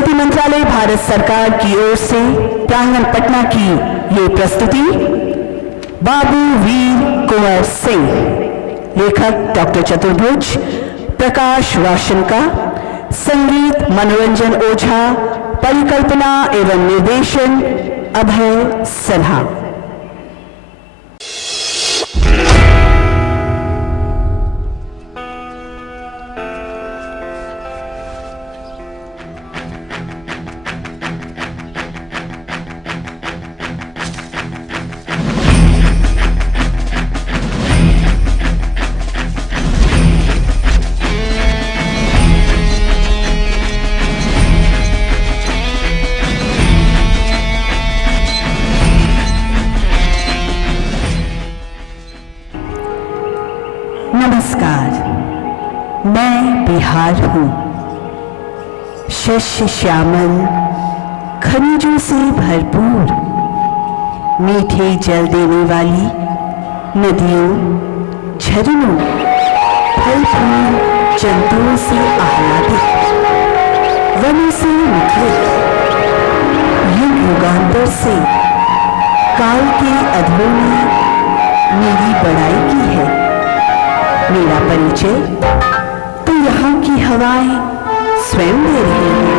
संस्कृति मंत्रालय भारत सरकार की ओर से प्रांगण पटना की ये प्रस्तुति बाबू वीर कुंवर सिंह, लेखक डॉक्टर चतुर्भुज, प्रकाश वाशन का, संगीत मनोरंजन ओझा, परिकल्पना एवं निर्देशन अभय सिन्हा। नमस्कार, मैं बिहार हूँ। शस्य श्यामल, खनिजों से भरपूर, मीठे जल देने वाली नदियों, झरनों, फल फूल जंतुओं से आह्लादित, वनों से मुखरित, युग युगांतर से काल के अधरों ने मेरी बड़ाई की है। मेरा परिचय तो यहाँ की हवाएं स्वयं दे रही हैं।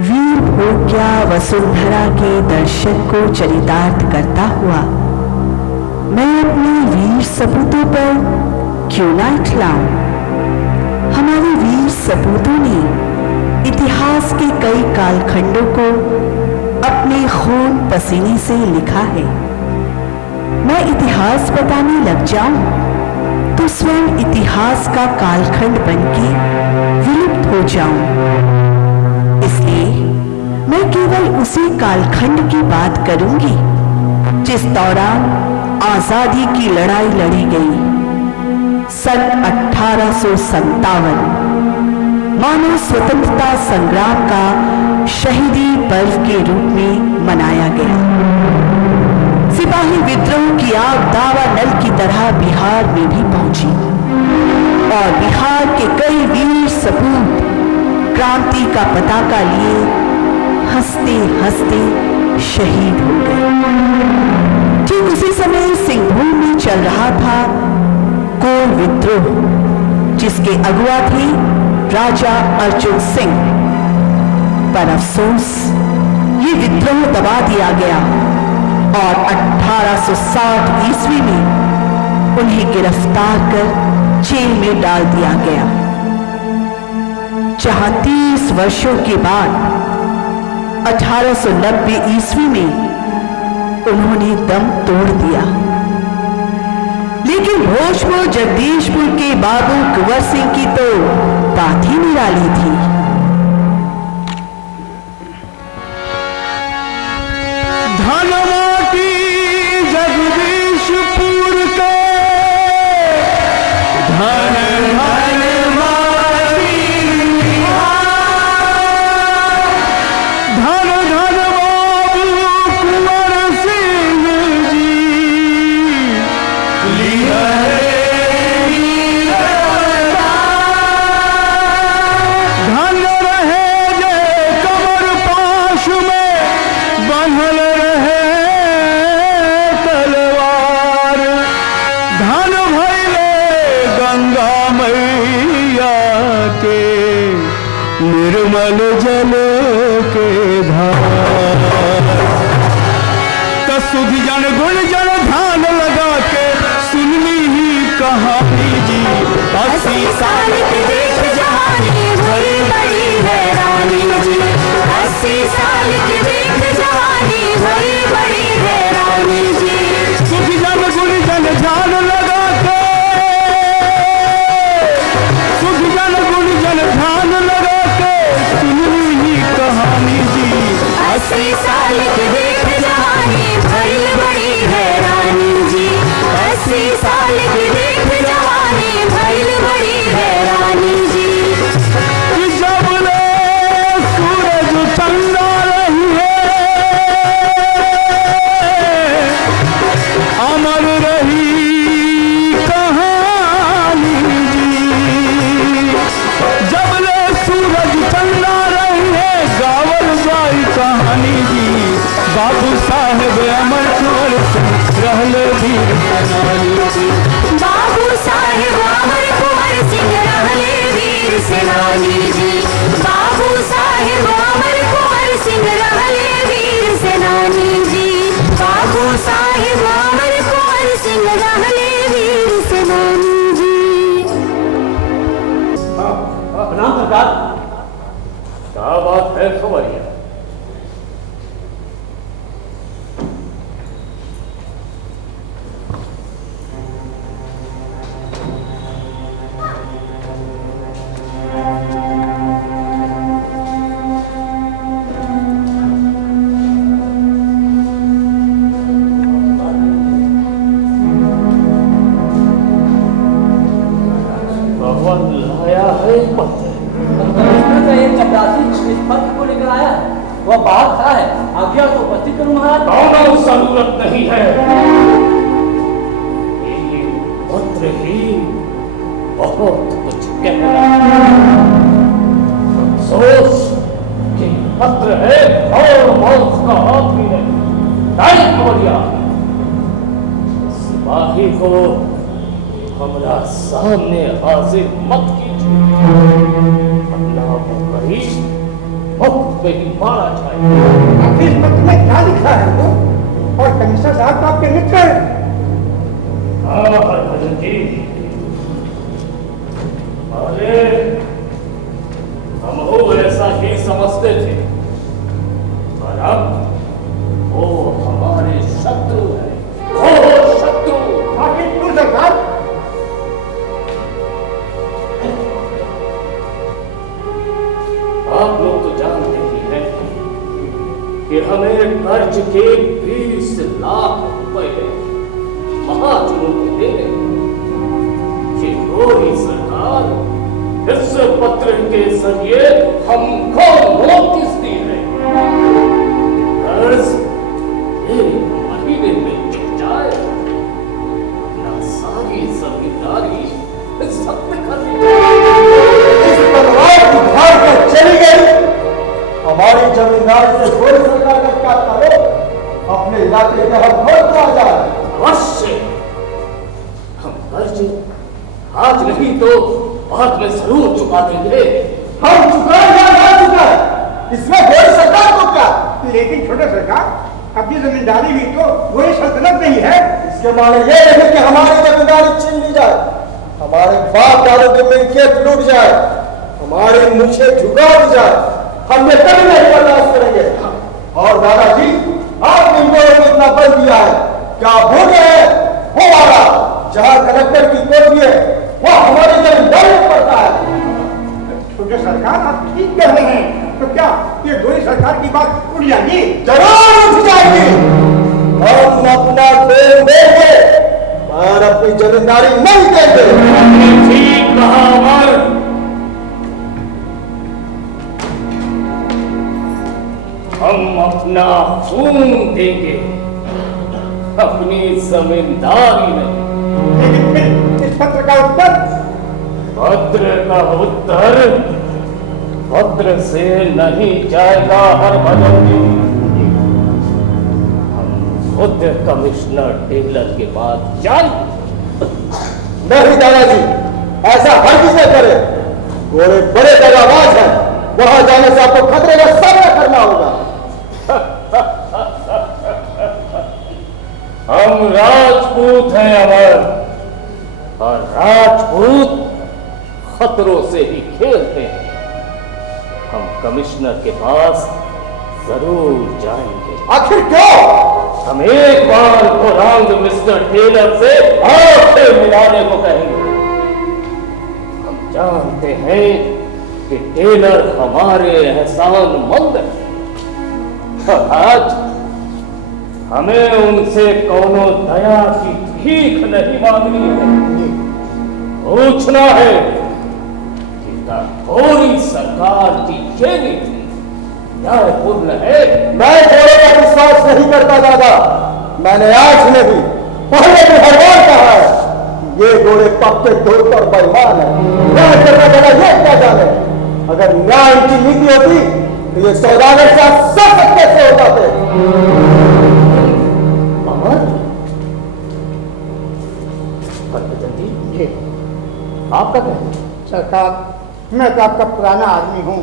वीर भोग्या वसुंधरा के दर्शन को चरितार्थ करता हुआ मैं अपने वीर सपूतों पर क्यों ना इठलाऊं। हमारे वीर सपूतों ने इतिहास के कई कालखंडों को अपने खून पसीने से लिखा है। मैं इतिहास बताने लग जाऊं तो स्वयं इतिहास का कालखंड बनके विलुप्त हो जाऊं। इसलिए मैं केवल उसी कालखंड की बात करूंगी जिस दौरान आजादी की लड़ाई लड़ी गई। सन 1857 मानव स्वतंत्रता संग्राम का शहीदी पर्व के रूप में मनाया गया। सिपाही विद्रोह की आग दावा नल की तरह बिहार में भी पहुंची और बिहार के कई वीर सपूत क्रांति का पताका लिए हंसते हंसते शहीद हो गए। ठीक उसी समय सिंहभूम में चल रहा था कोल विद्रोह, जिसके अगुआ थे राजा अर्जुन सिंह। पर अफसोस ये विद्रोह दबा दिया गया और 1860 ईस्वी में उन्हें गिरफ्तार कर जेल में डाल दिया गया, जहां 30 वर्षों के बाद 1890 ईस्वी में उन्होंने दम तोड़ दिया। लेकिन भोजपुर जगदीशपुर के बाबू कुंवर सिंह की तो बात ही निराली थी। धनवाटी जगदीशपुर के धन निर्मल जल के धार सुध जन गुण जन ध्यान लगा के सुननी ही कहानी जी। 80 साल की देख जहानी बड़ी बड़ी हैरानी जी। 80 साल की देख जहानी बड़ी बड़ी हैरानी जी। सुध जन गुण जन ध्यान लगा के सुध जन गुण जन ध्यान लगा के सुननी ही कहानी जी। 80 साल की देख जहानी बड़ी बड़ी हैरानी जी। 80 साल की देख जहानी बड़ी बड़ी हैरानी जी। जब ले सूरज चंदा रही है सेनानी जी। बाबू साहेब अमर कुंवर सिंह रहले वीर सेनानी जी। बाबू साहेब अमर कुंवर सिंह रहले वीर सेनानी जी। प्रणाम सरकार। क्या बात है खबरिया? भगवान लाया है पत्र। एक चपरासी इस पत्र को लेकर आया है। वह बाहर खड़ा है, आज्ञा तो उपस्थित करूं महाराज। कौनो जरूरत नहीं है, ये पत्र ही बहुत कुछ कह रहा है। अफसोस कि पत्र है और मौत का हाथ भी है। तारीख खबरिया, सिपाही को हमारा सामने हाजिर मत कीजिए, अपना मुकरीश मुफ्त में ही मारा जाए। इस पत्र में क्या लिखा है वो? और कमिश्नर साहब तो आपके मित्र हैं। हाँ हरभजन जी, अरे हम हो ऐसा ही समझते थे, और अब वो हमारे शत्रु है। वो शत्रु। आखिर क्यों सरकार? आप लोग तो जानते ही हैं कि हमें कर्ज के 20 लाख रुपए महाजनों को देने कि गोरी सरकार इस पत्र के जरिए हमको नोटिस दी है। कर्ज एक महीने में चुक जाए, अपना सारी जमींदारी जब्त कर दी चली गई। हमारी जमींदारी से कोई सरकार का क्या ताल्लुक? अपने इलाके के हर घर को आ जाए। अवश्य हम कर्ज आज नहीं तो बाद में जरूर चुका देंगे। हम चुका चुका इसमें कोई सरकार को क्या? लेकिन छोटे सरकार, अपनी जमींदारी भी तो वही सल्तनत नहीं है। इसके माने ये नहीं कि हमारी जमींदारी छीन ली जाए, हमारे बाप दादों की मिल्कियत लूट जाए, हमारी मुझे झुका दी जाए। हम ये कभी नहीं बर्दाश्त करेंगे। और दादाजी, आपने इन लोगों को इतना बल दिया है, क्या भूल गए वो वाला जहां कलेक्टर की कोठी है वो हमारी जमींदारी में पड़ता है। छोटे सरकार, आप ठीक कह रहे हैं। तो क्या ये गोरी सरकार की बात उड़ जाएगी? जरूर उठ जाएगी। हम अपना खेल देंगे और अपनी जमींदारी नहीं देंगे। ठीक कहा अमर। हम अपना खून देंगे, अपनी जमींदारी नहीं। लेकिन फिर इस पत्र का उत्तर? पत्र का उत्तर पत्र से नहीं जाएगा हरभजन जी। हम खुद कमिश्नर टेलर के पास जाएंगे। नहीं दादाजी, ऐसा हर किसी करे। घोड़े बड़े दगाबाज हैं, वहां जाने से आपको खतरे का सामना करना होगा। हम राजपूत हैं अमर, और राजपूत खतरों से ही खेलते हैं। हम कमिश्नर के पास जरूर जाएंगे। आखिर क्यों? हम एक बार खुरांग मिस्टर टेलर से आंखें मिलाने को कहेंगे। हम जानते हैं कि टेलर हमारे एहसानमंद हैं। आज हमें उनसे कोनो दया की भीख नहीं मांगनी है, पूछना है कि गोरी सरकार की ये नीति न्यायपूर्ण है। मैं घोड़े का विश्वास नहीं करता दादा। मैंने आज नहीं, पहले भी हर बार कहा है कि ये घोड़े पक्के तौर पर बेईमान है। न्याय करने वाला ये क्या जाने? अगर न्याय की नीति होती तो ये सौदागर से सब कैसे हो जाते? आपका कहना? सरकार, मैं तो आपका पुराना आदमी हूँ,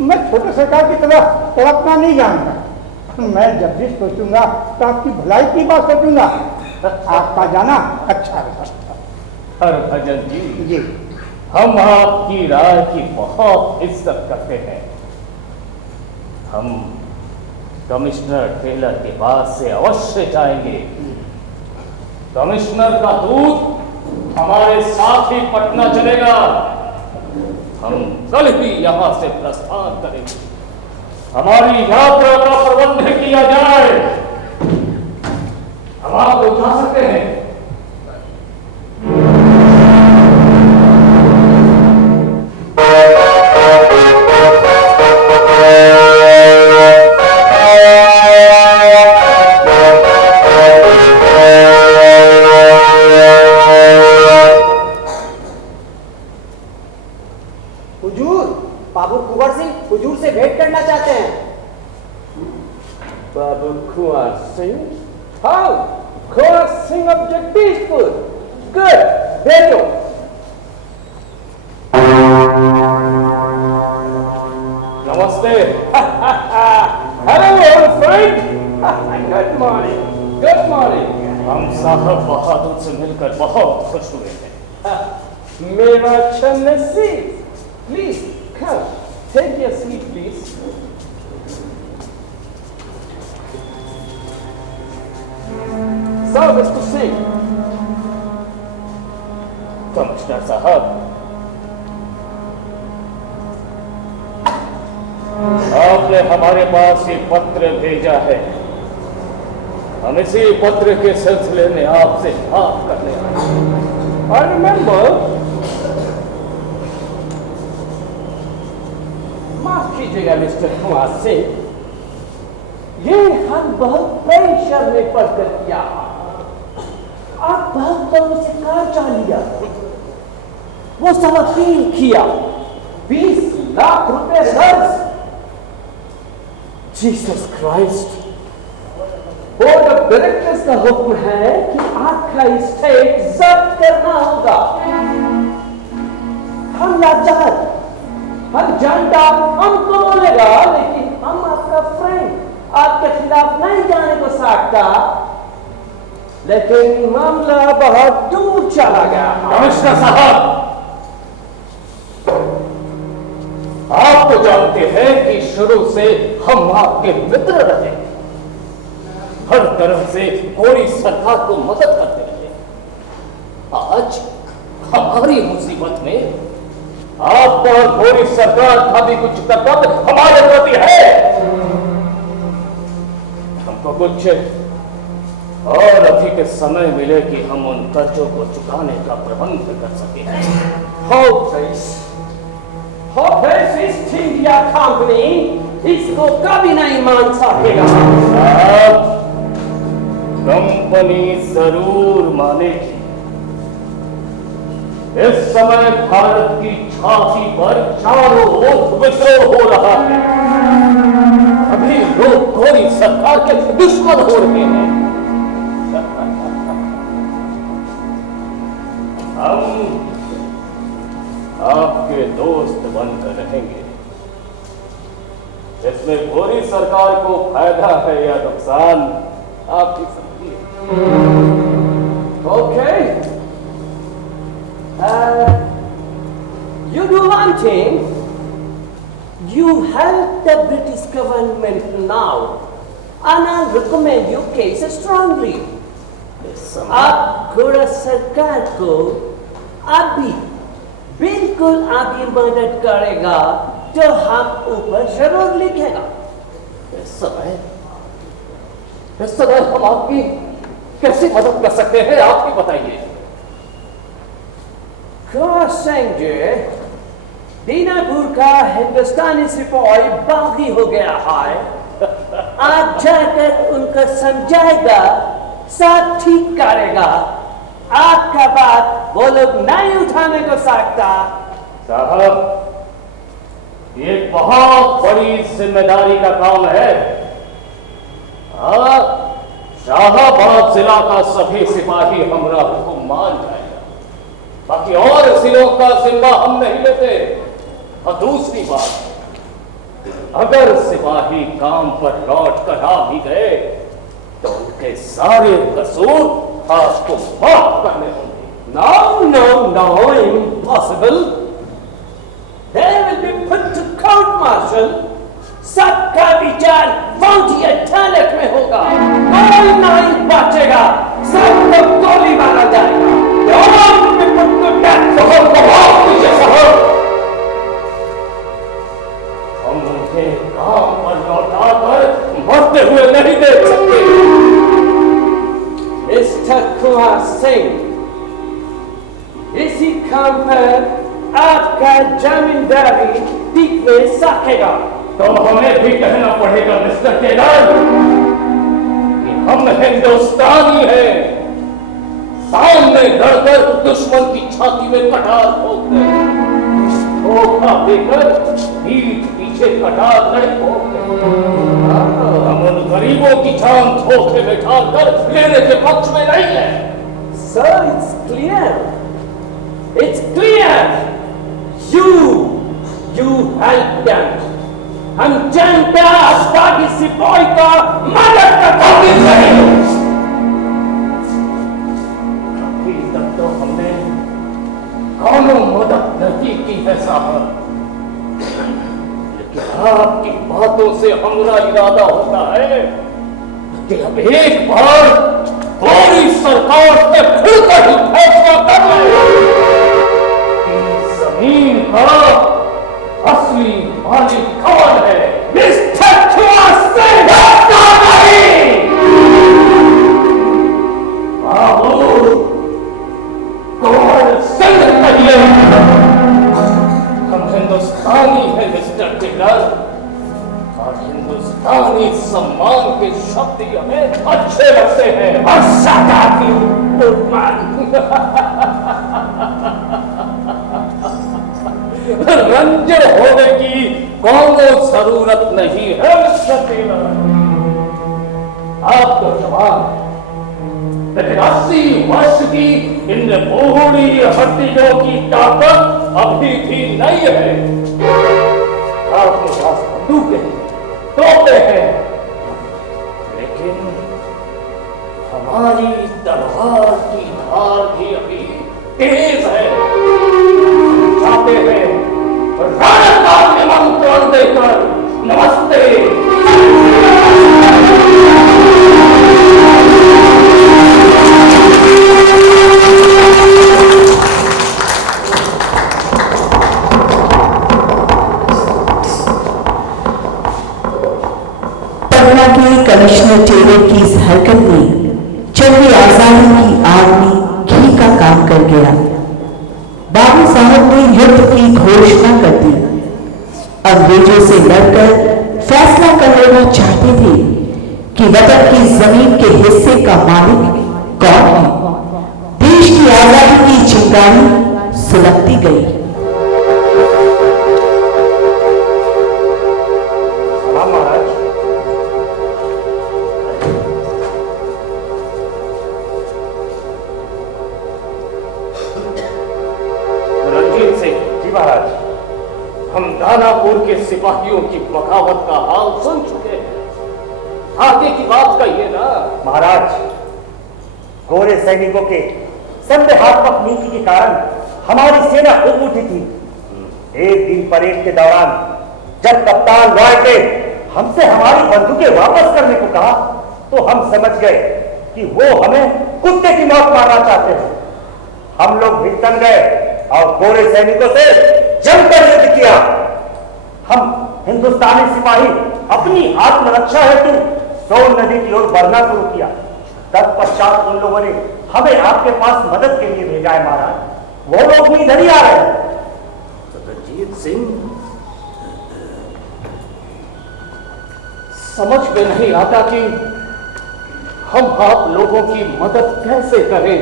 मैं छोटे सरकार की तरह तड़पना नहीं जानता। मैं जब भी सोचूंगा तो आपकी भलाई की बात सोचूंगा। आपका जाना अच्छा रहेगा। हरभजन जी, जी हम आपकी राय की बहुत इज्जत करते हैं। हम कमिश्नर टेलर के पास से अवश्य जाएंगे। कमिश्नर का दूत हमारे साथ ही पटना चलेगा। हम कल ही यहां से प्रस्थान करेंगे। हमारी यात्रा का प्रबंध किया जाए। हम आपको उठा सकते हैं। हुजूर, बाबू कुंवर सिंह हुजूर से भेंट करना चाहते हैं। बाबू कुंवर सिंह? हाँ, कुंवर सिंह of जगदीशपुर। गुड, भेजो। नमस्ते। Hello old friend. Good morning, good morning. हम साहब बहादुर से मिलकर बहुत खुश हुए हैं। मेरा नसीब। Please come, take your seat, please. So, Mr. Singh, commissioner साहब, आपने हमारे पास ये पत्र भेजा है। हम इसी पत्र के सिलसिले में आपसे बात करने आए हैं। I remember. माफ कीजिएगा मिस्टर कुमार सिंह, ये हम बहुत प्रेशर में पढ़कर किया। आप बहुत लोगों से कार चाह लिया, वो सब अपील किया, 20 लाख रुपए कर्ज। Jesus Christ, board of directors का हुक्म है कि आपका स्टेट जब्त करना होगा। हम लाचार, हम जानता हमको बोलेगा, लेकिन हम आपका फ्रेंड, आपके खिलाफ नहीं जाने को सकता। लेकिन मामला बहुत दूर चला गया। कमिश्नर साहब, आप तो जानते हैं कि शुरू से हम आपके मित्र रहे, हर तरह से गोरी सरकार को मदद करते रहे। आज हमारी मुसीबत में आप पर गोरी सरकार का भी कुछ कर्तव्य हमारे प्रति है। हमको कुछ और अधिक समय मिले कि हम उन कर्जों को चुकाने का प्रबंध कर सके। होप्स ईस्ट इंडिया कंपनी इसको कभी नहीं मान सकेगा। साहब, कंपनी जरूर मानेगी। इस समय भारत की छाती पर चारों ओर विद्रोह हो रहा है। अभी लोग गोरी सरकार के दुश्मन हो रहे हैं। हम आपके दोस्त बनकर रहेंगे। इसमें गोरी सरकार को फायदा है या नुकसान, आप ही समझिए। Okay. You do one thing. You help the British government now, and I recommend your case strongly. आप घोड़ा सरकार को अभी बिल्कुल अभी मदद करेगा तो हम ऊपर जरूर लिखेगा। इस समय हम आपकी कैसे मदद कर सकते हैं, आप ही बताइए। दीनापुर का हिंदुस्तानी सिपाही बागी हो गया है। आज जाकर उनको समझाएगा, सब ठीक करेगा। आपका बात वो लोग नहीं उठाने को सकता। साहब, ये बहुत बड़ी जिम्मेदारी का काम है। शाहाबाद जिला का सभी सिपाही हमरा हुक्म मान जाएगा, बाकी और जिलों का जिम्मा हम नहीं लेते। और दूसरी बात, अगर सिपाही काम पर लौट कर आ भी गए तो उनके सारे कसूर आपको माफ करने होंगे। No, no, no, impossible. They will be put to court martial. सबका विचार फौजी अदालत में होगा, कोई नहीं बचेगा, सबको गोली मारा जाएगा। They all will be put to death. बहुत पीछे साहब, हम उन्हें काम पर लौटा कर मरते हुए नहीं देख सकते। मिस्टर कुंवर सिंह, इसी काम पर आपका जमींदारी टिकने सकेगा। तो हमें भी कहना पड़ेगा मिस्टर टेलर कि हम हिंदुस्तानी हैं। सामने लड़कर दुश्मन की छाती में कटार ठोकते हैं, धोखा देकर पीठ पीछे कटार नहीं ठोकते। हम उन गरीबों की जान धोखे में डालकर लेने के पक्ष में नहीं है। So it's clear. It's clear. You help them. हम जनता बागी सिपाही का मदद करता हैं। अभी तक तो हमने कौनों मदद नहीं की है साहब, लेकिन आपकी बातों से हमारा इरादा होता है कि अब एक बार पूरी सरकार से खुलकर ही फैसला कर ले कि जमीन का असली मालिक कौन है। मिस्टर कुंवर सिंह, बाबू कुंवर सिंह कहिए। हम हिंदुस्तानी हैं मिस्टर टेलर, और हिंदुस्तानी सम्मान के शब्द ही हमें अच्छे लगते हैं। और सदा की रंजन होने की कोनो जरूरत नहीं है मिस्टर टेलर। आपको जवाब, लेकिन 80 वर्ष की इन बूढ़ी हड्डियों की ताकत अभी भी नहीं है। आपके पास बंदूकें हैं, तोपें हैं, लेकिन हमारी तलवार की धार भी अभी तेज है। जाते हैं राणा का निमंत्रण देकर नमस्ते। पटना के कमिश्नर टेलर की इस हरकत ने जंग आजादी की आग में घी का काम कर गया। बाबू साहब ने युद्ध की घोषणा कर दी। अंग्रेजों से लड़कर फैसला कर लेना चाहते थे कि वतन की जमीन के हिस्से का मालिक कौन है। देश की आजादी की चिंगारी सुलगती गई। हम दानापुर के सिपाहियों की बगावत का हाल सुन चुके हैं, आगे की बात कहिए ना। महाराज, गोरे सैनिकों के संदेहात्मक नीति के कारण हमारी सेना उब उठी थी। एक दिन परेड के दौरान जब कप्तान लॉयड ने हमसे हमारी बंदूकें वापस करने को कहा तो हम समझ गए कि वो हमें कुत्ते की मौत मारना चाहते हैं। हम लोग भी तन गए और गोरे सैनिकों से जमकर युद्ध किया। हम हिंदुस्तानी सिपाही अपनी आत्मरक्षा हेतु सोन नदी की ओर बढ़ना शुरू किया। तत्पश्चात उन लोगों ने हमें आपके पास मदद के लिए भेजा है महाराज। वो लोग भी इधर ही आ रहे हैं। रणजीत सिंह, समझ में नहीं आता कि हम आप लोगों की मदद कैसे करें।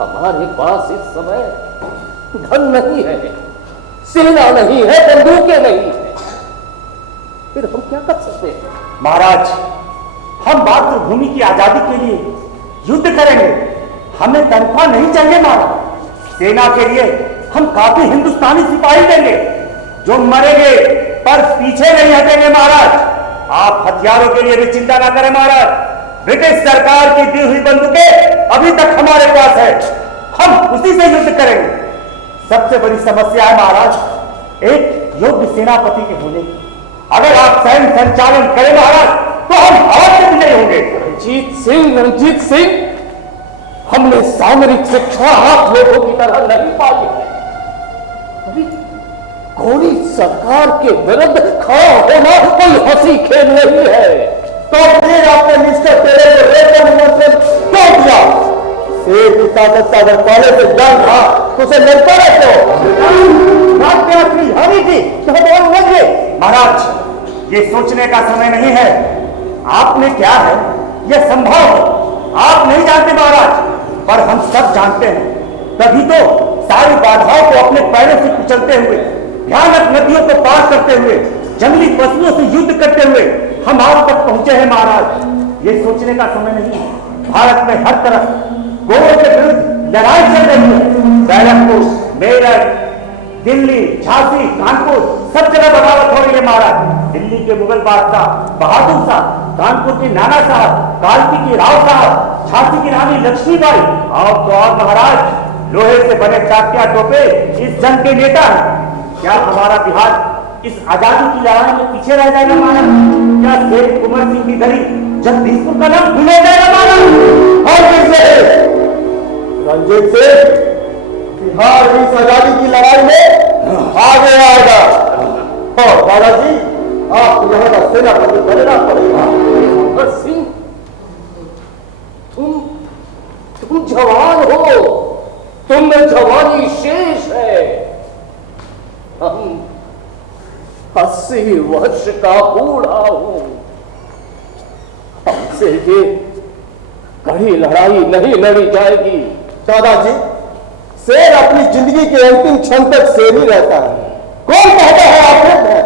हमारे पास इस समय धन नहीं है, सेना नहीं है, बंदूकें नहीं है, फिर हम क्या कर सकते हैं। महाराज, हम मातृभूमि की आजादी के लिए युद्ध करेंगे। हमें तनख्वाह नहीं चाहिए महाराज। सेना के लिए हम काफी हिंदुस्तानी सिपाही देंगे जो मरेंगे पर पीछे नहीं हटेंगे महाराज। आप हथियारों के लिए भी चिंता ना करें महाराज। ब्रिटिश सरकार की दी हुई बंदूकें अभी तक हमारे पास है, हम उसी से युद्ध करेंगे। सबसे बड़ी समस्या है महाराज एक योग्य सेनापति के होने की। अगर आप सैन्य संचालन करें महाराज तो हम अवश्य विजयी होंगे। रणजीत सिंह, हमने सामरिक शिक्षा आप लोगों की तरह नहीं पाई है। अभी घोड़ी सरकार के विरुद्ध खड़ा होना कोई हंसी खेल नहीं है। तो फिर आपने मिस्टर टेलर को रेड निमंत्रण क्यों दिया? शेर की ताकत का अगर पहले से डर था तो उसे लड़ता रहते हो। बात पे अपनी हानि थी तो हम और लगे। महाराज ये सोचने का समय नहीं है आपने क्या है यह संभव है। आप नहीं जानते महाराज पर हम सब जानते हैं। तभी तो सारी बाधाओं को अपने पैरों से कुचलते हुए, भयानक नदियों को पार करते हुए, जंगली पशुओं से युद्ध करते हुए हम आज तक पहुंचे हैं महाराज। ये सोचने का समय नहीं है। भारत में हर तरफ गोरों के विरुद्ध लड़ाई चल रही है। बैरकपुर, मेरठ, दिल्ली, झांसी, कानपुर सब जगह बगावत हो रही है महाराज। दिल्ली के मुगल बादशाह बहादुर शाह, कानपुर के नाना साहब, कालपी के राव साहब, झांसी की रानी लक्ष्मीबाई और महाराज लोहे से बने चाकिया टोपे इस जंग के नेता हैं। क्या हमारा बिहार इस आजादी की लड़ाई में पीछे रह जाएगा महाराज? क्या शेर कुंवर सिंह की धरी जगदीशपुर का नाम भूल जाएगा महाराज? और रंजीत सिंह, बिहार इस आजादी की लड़ाई में आगे आएगा। और दादाजी आप यहाँ का सेनापति बनना पड़ेगा। कुंवर सिंह, तुम जवान हो, तुम में जवानी शेष है। हम 80 वर्ष का बूढ़ा हूं। हमसे ये कड़ी लड़ाई नहीं लड़ी जाएगी। दादाजी शेर अपनी जिंदगी के अंतिम क्षण तक शेर ही रहता है। कौन कहता है आप हैं?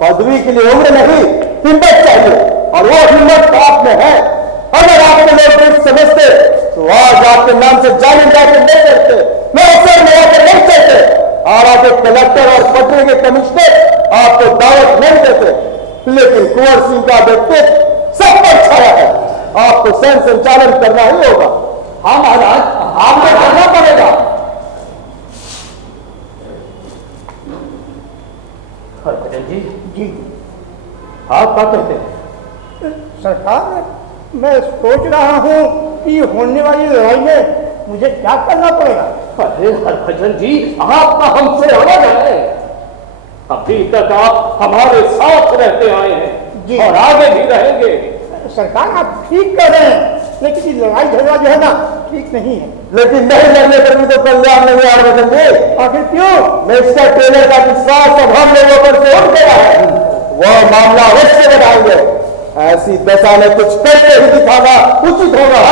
पदवी के लिए उम्र नहीं हिम्मत चाहिए और वो हिम्मत आप में है। अगर आपके लोग कुछ समझते तो आज आपके नाम से जाने जाके नहीं करते, मैं अवसर में आकर नहीं चलते और आपके कलेक्टर और पटने के कमिश्नर आपको दावत नहीं देते। लेकिन कुंवर सिंह का व्यक्तित्व सब पर छाया है। आपको सैन्य संचालन करना ही होगा। हाँ महाराज, आपको करना पड़ेगा। जी आप क्या कहते हैं? सरकार, मैं सोच रहा हूँ कि होने वाली लड़ाई में मुझे क्या करना पड़ेगा। अरे हरभजन जी, आपका हमसे अलग है। अभी तक आप हमारे साथ रहते आए हैं और आगे भी रहेंगे। सरकार आप ठीक कर रहे हैं, लेकिन ये लड़ाई झगड़ा जो है ना ठीक नहीं है। लेकिन नहीं लड़ने पर भी तो कल्याण नहीं आ रहा। आखिर क्यों? मिस्टर टेलर का विश्वास अब हम लोगों पर से उठ गया है। वह मामला अवश्य बढ़ाएंगे। ऐसी दशा में कुछ करके ही दिखाना उचित होगा।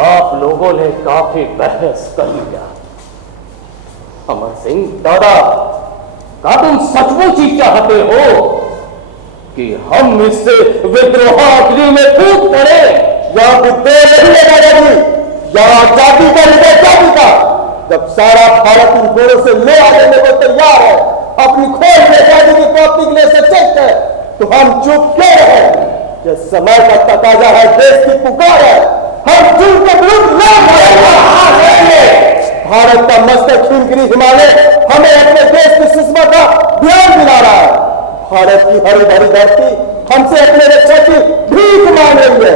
आप लोगों ने काफी बहस कर लिया। अमर सिंह दादा, क्या तुम सचमुच ही चाहते हो कि हम इससे विद्रोहाग्नि में कूद पड़े? यहाँ विद्रोह नहीं है दादाजी, यहाँ जाति का हृदय जाति का। जब सारा भारत इन गोरों से ले आने को तैयार है, अपनी खोज में जाति की प्राप्ति के लिए सचेत है, तो हम चुप क्यों रहे? ये समय का तकाजा है, देश की पुकार है। हम जुल्म के विरुद्ध लड़ेंगे। भारत का मस्तक हिमगिरी हिमालय हमें अपने देश की सुषमा का ध्यान दिला रहा है। भारत की हरी भरी धरती हमसे अपने रक्षा की भीख मांग रही है।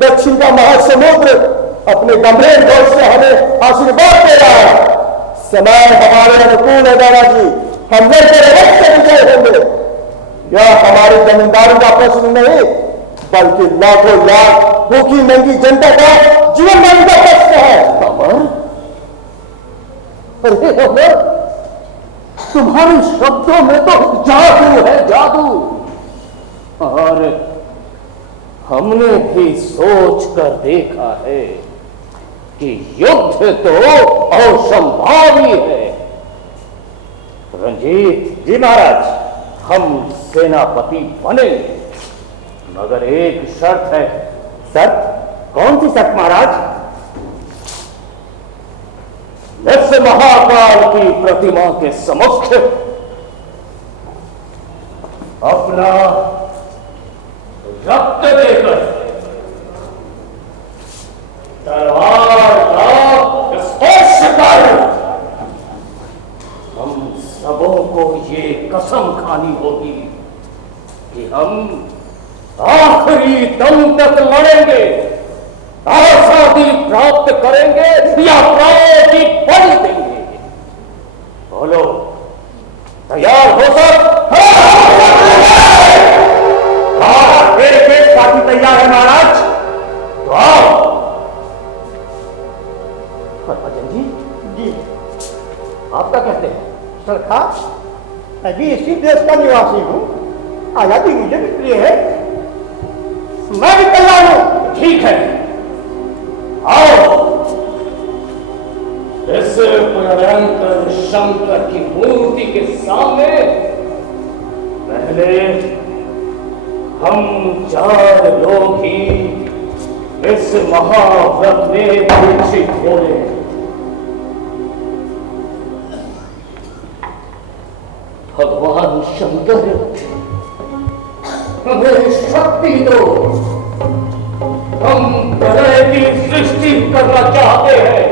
दक्षिण का महासमुद्र अपने गंभीर घोष से हमें आशीर्वाद दे रहा है। समय हमारे अनुकूल है दादाजी, हम लड़कर अवश्य विजय होंगे। यह हमारी जमींदारी का प्रश्न नहीं, बल्कि लाखों लाख भूखी नंगी जनता का जीवन मरण का प्रश्न है। अरे अमर, तुम्हारे शब्दों में तो जादू है, जादू। और हमने भी सोच कर देखा है कि युद्ध तो असंभावी है। रंजीत जी महाराज, हम सेनापति बनेंगे, मगर एक शर्त है। शर्त? कौन सी शर्त महाराज? इस महाकाल की प्रतिमा के समक्ष अपना रक्त देकर तलवार का स्पर्श कर हम सबों को ये कसम खानी होगी कि हम आखिरी दम तक लड़ेंगे, आजादी प्राप्त करेंगे या प्राण की बलि देंगे। बोलो, तैयार हो सब? पार्टी तैयार है महाराज। तो आओ। हरभजन जी, जी आपका कहते हैं? सरकार, मैं भी इसी देश का निवासी हूँ, आजादी मुझे भी प्रिय है, मैं भी तैयार हूँ। ठीक है, आओ। इस भयंकर शंकर की मूर्ति के सामने पहले हम 4 लोग ही इस महाव्रत में दीक्षित होने। भगवान शंकर, हमें शक्ति दो, हम प्रलय की सृष्टि करना चाहते हैं,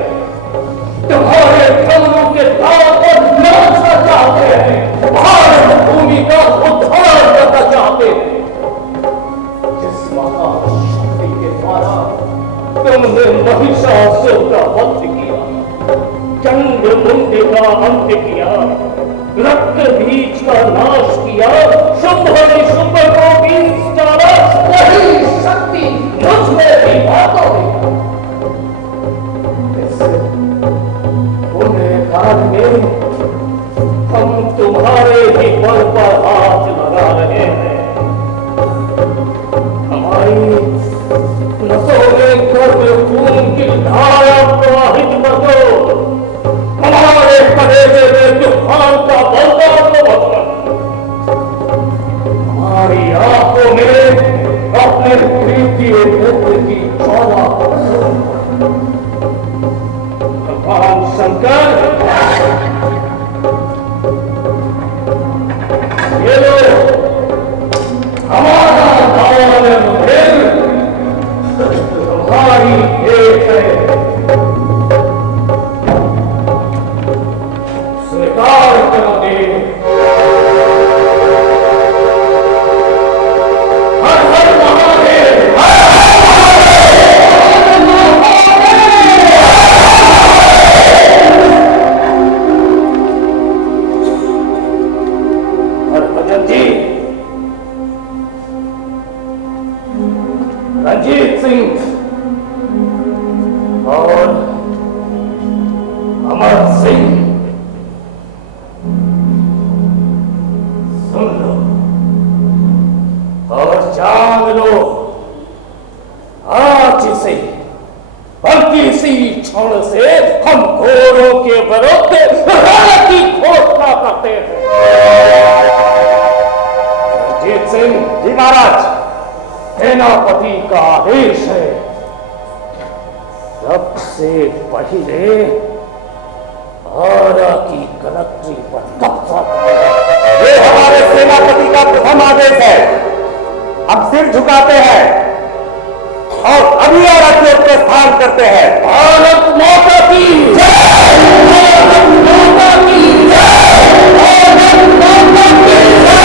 तुम्हारे कमलों के दाव पर नाचना चाहते हैं, भारत भूमि का उद्धार करना चाहते हैं। जिस महाशक्ति के द्वारा तुमने महिषासुर का वध किया, चंद्रमुंड का अंत किया, रक्त बीज का नाश किया, शुभ निशुभ को बीज डाला, वही शक्ति मुझ में भी बातों काल में हम तुम्हारे ही बल पर हाथ लगा रहे हैं। हमारी नसों में गर्भ खून की धारा प्रवाहित कर दो, हमारे कलेजे में तूफान का बलदार को हमारी आंखों में अपने प्रीति पुत्र की ज्वाला। भगवान शंकर, ये लो हमारा दान भेद तुम्हारी भेंट है, स्वीकार करोगे? हर हर महादेव, रंजीत सिंह और अमर सिंह, सुन लो और जान लो, आज से बल्कि इसी क्षण से हम घोरों के विरुद्ध रण की घोषणा करते हैं। रंजीत सिंह जी महाराज, सेनापति का आदेश है, सबसे पहले आरा की कलेक्ट्री पर कब्जा करें। ये हमारे सेनापति का प्रथम आदेश है। हम सिर झुकाते हैं और अभी आरा की ओर प्रस्थान करते हैं। भारत माता की जय, भारत माता की जय, भारत माता की जय।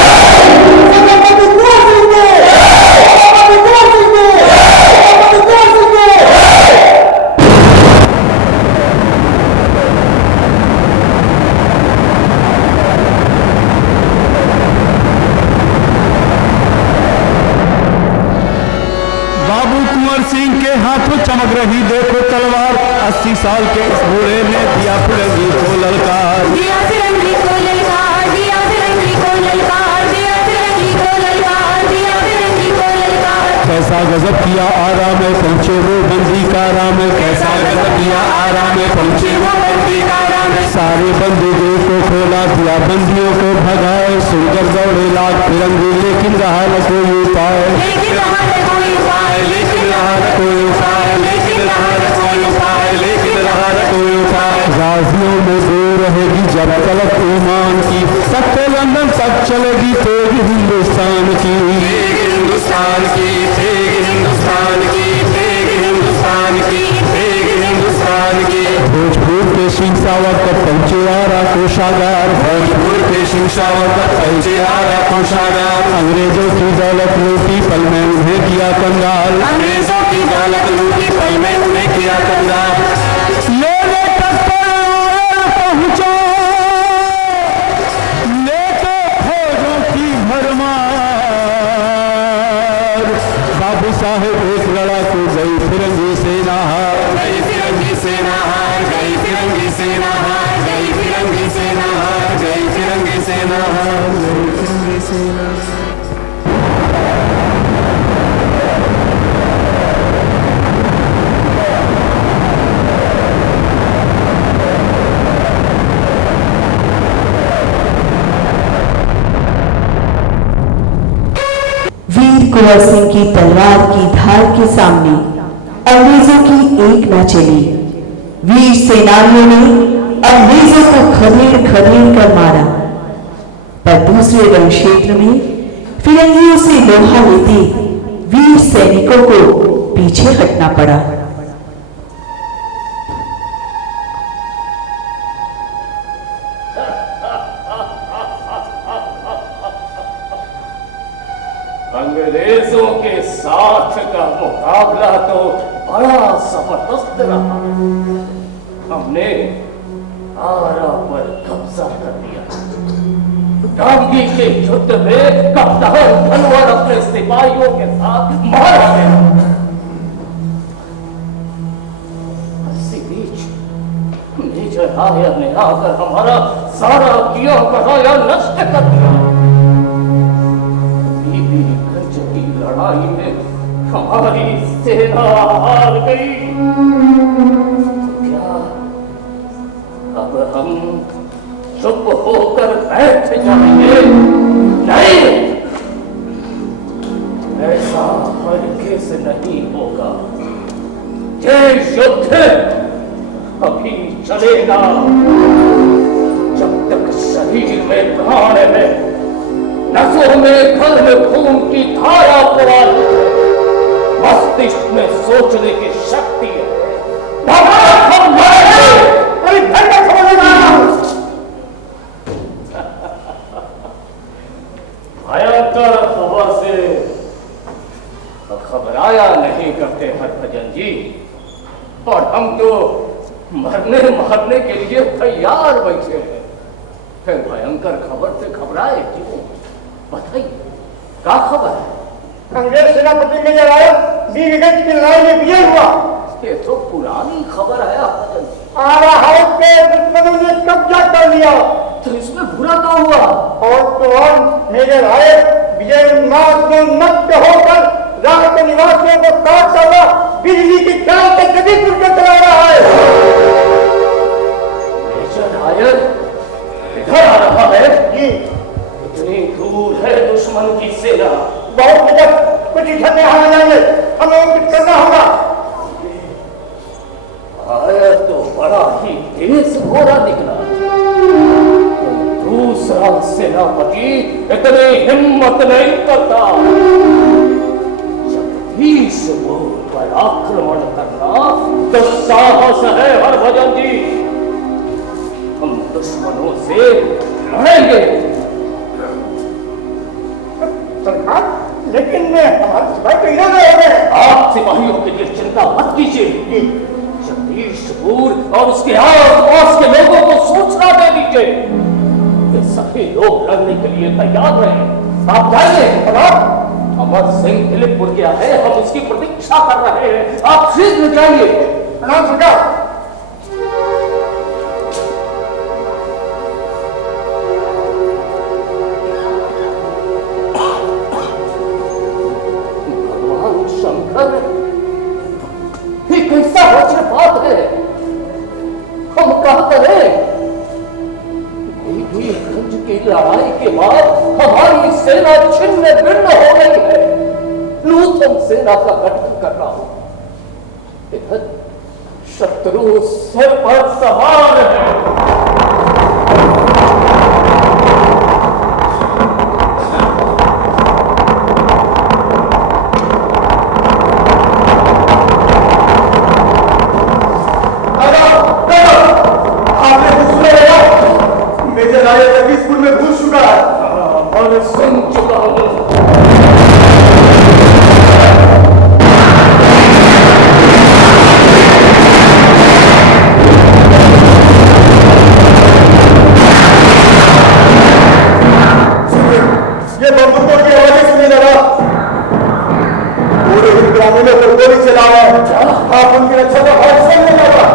सिंह के हाथों चमक रही देखो तलवार, 80 साल के इस बूढ़े ने दिया फिरंगी को ललकार, दिया फिरंगी को ललकार, दिया फिरंगी को ललकार, दिया फिरंगी को ललकार, दिया फिरंगी को ललकार। कैसा गजब किया आरा में पहुंचे वो बंदी का राम, कैसा गजब किया आरा में पहुंचे वो बंदी का राम। सारे बंदूकों को खोला, दिया बंदियों को भगाए, सुनकर दौड़े लाख फिरंगी, लेकिन रहा न कोई उपाय, लेकिन रहा न कोई उपाय, लेकिन रहा न कोई उपाय, लेकिन रहा न कोई उपाय, लेकिन रहा न कोई उपाय। गाजी चलेगी तेग हिंदुस्तान की, हिंदुस्तान की, तेग हिंदुस्तान की, तेग हिंदुस्तान की, तेग हिंदुस्तान की। भोजपुर के शिंसावर तक पहुंचे आरा कोषागार, भोजपुर के शिमशावर तक पहुंचे आरा कोषागार। अंग्रेजों की दौलत लूटी पल में उन्हें किया कंगाल, अंग्रेजों की दौलत लूटी पल में उन्हें किया कंगाल। लेने तक पर पहुंचा लेके फौजों की भरमार। बाबू साहेब एक लड़ाकू गई फिरंगी सेना हार, गई फिरंगी सेना हार, गई फिरंगी सेना हार, गई फिरंगी सेना हार, गई फिरंगी सेना हार, गई फिरंगी सेना। वीर कुंवर सिंह की तलवार की धार के सामने अंग्रेजों की एक न चली। वीर सेनानियों ने अंग्रेजों को खदेड़ खदेड़ कर मारा, पर दूसरे रण क्षेत्र में फिरंगियों से लोहा लेते वीर सैनिकों को पीछे हटना पड़ा। अंग्रेजों के साथ का मुकाबला तो बड़ा जबरदस्त रहा। हमने आरा पर कब्जा कर लिया। डांगी के युद्ध में कप्तान धनवर अपने सिपाहियों के साथ मारा गया। इसी बीच मेजर आयर ने आकर हमारा सारा किया कराया नष्ट कर दिया। बीबीगंज की लड़ाई में हमारी सेना हार गई। क्या अब हम चुप होकर बैठ जाएंगे? नहीं, ऐसा हरगिज़ नहीं होगा। ये युद्ध अभी चलेगा जब तक शरीर में प्राण है, नसों में घर में खून की धारा पुरानी है, मस्तिष्क में सोचने की शक्ति है। भयंकर खबर से घबराया नहीं करते हरभजन जी, और हम तो मरने मारने के लिए तैयार बैठे हैं। फिर भयंकर खबर से घबराए क्यों? बताइए, क्या खबर है? अंग्रेज सेनापति मेजर आयर बीबीगंज की लड़ाई में विजय हुआ। ये तो पुरानी खबर है हरभजन जी। आरा हाउस पे दुश्मनों ने कब्जा कर लिया। तो इसमें बुरा क्या हुआ? और तो और मेजर आयर विजय उन्माद में उन्मत्त होकर राह के निवासियों को काट डाला, बिजली की चाल के सभी दुर्ग चला रहा है। मेजर आयर इधर आ रहा है? जी, इतनी दूर है दुश्मन की सेना। बहुत निकट, कुछ इधर में आने जाएंगे, हमें कुछ करना होगा। आयर तो बड़ा ही तेज घोड़ा निकला। दूसरा सेनापति इतनी हिम्मत नहीं करता। जगदीश पर आक्रमण करना तो साहस है हरभजन जी। हम दुश्मनों से लड़ेंगे। सरकार, लेकिन हमारे सिपाही तो इधर गए हुए हैं। आप सिपाहियों के लिए चिंता मत कीजिए। जगदीशपुर और उसके आस-पास के लोगों को सूचना दे दीजिए कि सभी लोग लड़ने के लिए तैयार रहे। आप जाइए। अमर सिंह दिलीपपुर गया है, हम उसकी प्रतीक्षा कर रहे हैं। आप शीघ्र जाइए। प्रणाम सरकार। भगवान शंकर, ये कैसा वज्रपात है? हम क्या करें? बीबीगंज की लड़ाई के बाद हमारी सेना छिन्न भिन्न हो गई है। नूतन सेना का गठन करना हो। इधर शत्रु सिर पर सवार है। ग्रामीणों पर गोली चलाओ। आप उनकी रक्षा का बहुत नहीं लगा।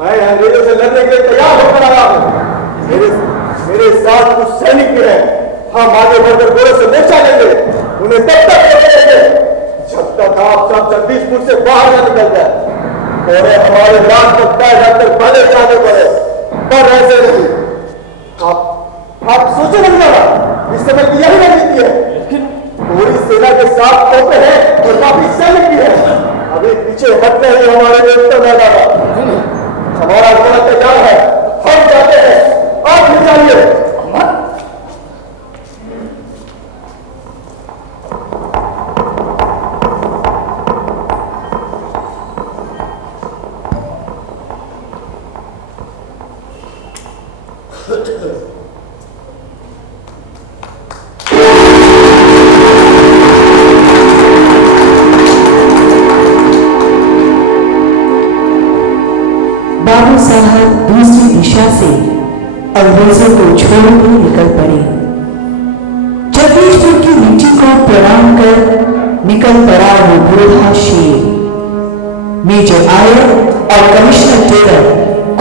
मैं अंग्रेजों से लड़ने के लिए तैयार होकर आया हूँ। मेरे साथ कुछ सैनिक भी हैं। हम आगे बढ़कर गोले से मोर्चा लेंगे, उन्हें तब तक रोकेंगे जब तक आप सब जगदीशपुर से बाहर न निकल जाए और हमारे राज तक तय रखकर भले जाने पड़े, पर ऐसे नहीं। आप सोचे नहीं लगा, इस समय की यही रणनीति है। लेकिन पूरी सेना के साथ तोपे हैं और काफी सैनिक भी है। अभी पीछे हटते ही हमारे लिए उत्तर मैदान। हमारा घोड़ा तैयार है, हम जाते हैं, आप भी जाइए। बाबू साहब दूसरी दिशा से अंग्रेजों को छोड़ने निकल पड़े। जगदीशपुर की नीति को प्रणाम कर निकल पड़ा वो बूढ़ा शेर। मेजर आयर और कमिश्नर टेलर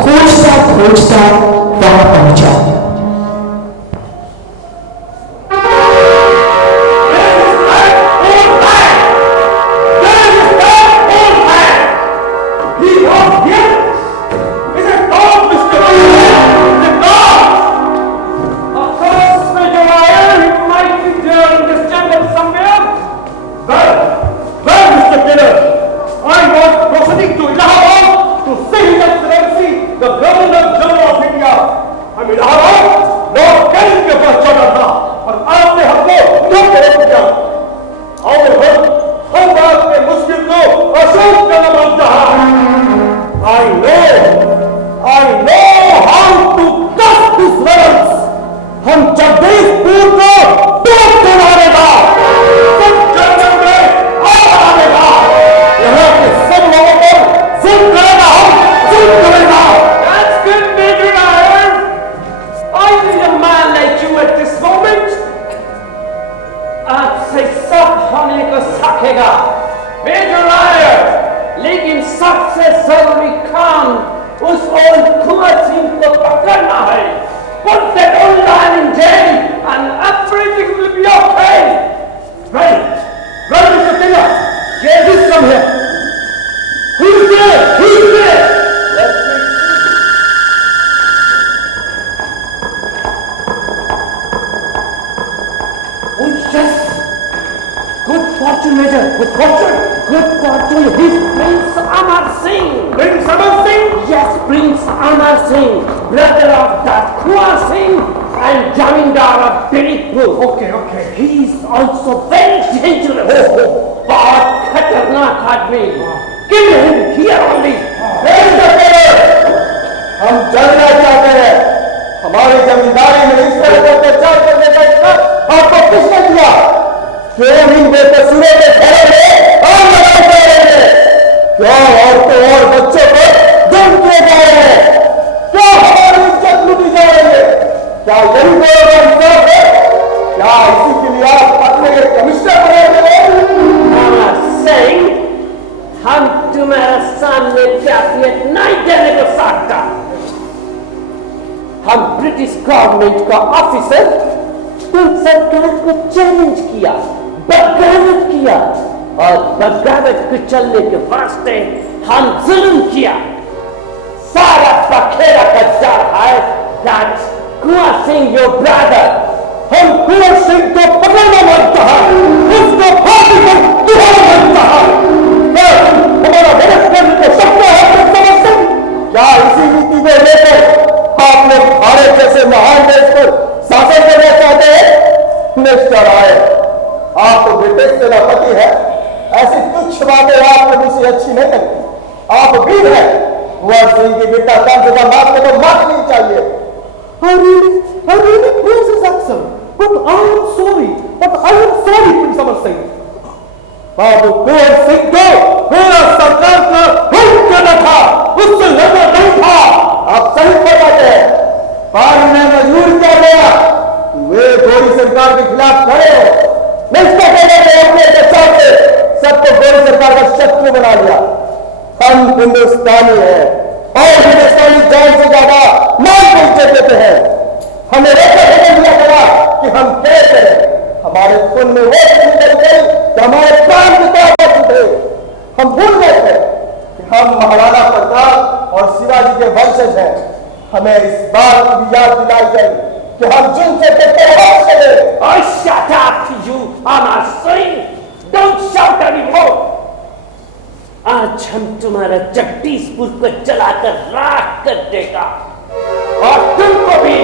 खोजता खोजता वहां पहुंचा। चलने के वास्ते हम जुल्म किया। सारा बखेड़ा का डर है that Kunwar Singh your brother, हम कुंवर सिंह को पकड़ना मानता है, उसको फांसी पर तुड़ाना मानता है। हमारा मदद करने को सकता है तो समझते क्या इसी नीति को लेकर आप लोग भारत जैसे महान देश पर शासन करना चाहते हैं? मिस्टर आयर, आप तो ब्रिटिश सेनापति है, ऐसी तुच्छ बातें आपको मुझसे अच्छी नहीं लगती। आप वीर हैं, कुंवर सिंह की बेटा कम से कम आपको तो मार नहीं चाहिए। I really praise his action, but I am sorry, Prince Amar Singh. बाबू कुंवर सिंह को पूरा सरकार का हुक्म करना था, उससे लड़ना नहीं था। आप सही बताते हैं। पार्टी ने मजबूर किया गया कि वे गोरी सरकार के खिलाफ खड़े हो। मिस्टर टेलर ने अपने चाहते को बना लिया। हम हिंदुस्तानी हैं और हिंदुस्तानी जान से ज्यादा मान को इज्जत देते हैं। हमें ऐसा हुक्म दिया गया कि हम कैसे हमारे खून में वो निकल गई कि हमारे प्राण की तरफ उठे। हम भूल गए थे कि हम महाराणा प्रताप और शिवाजी के वंशज हैं। हमें इस बात की भी याद दिलाई गई कि हम जिनसे चले। Oh, shut up, you Amar Singh! Don't shout anymore! आज हम तुम्हारा जगदीशपुर को जलाकर राख कर देगा और तुमको भी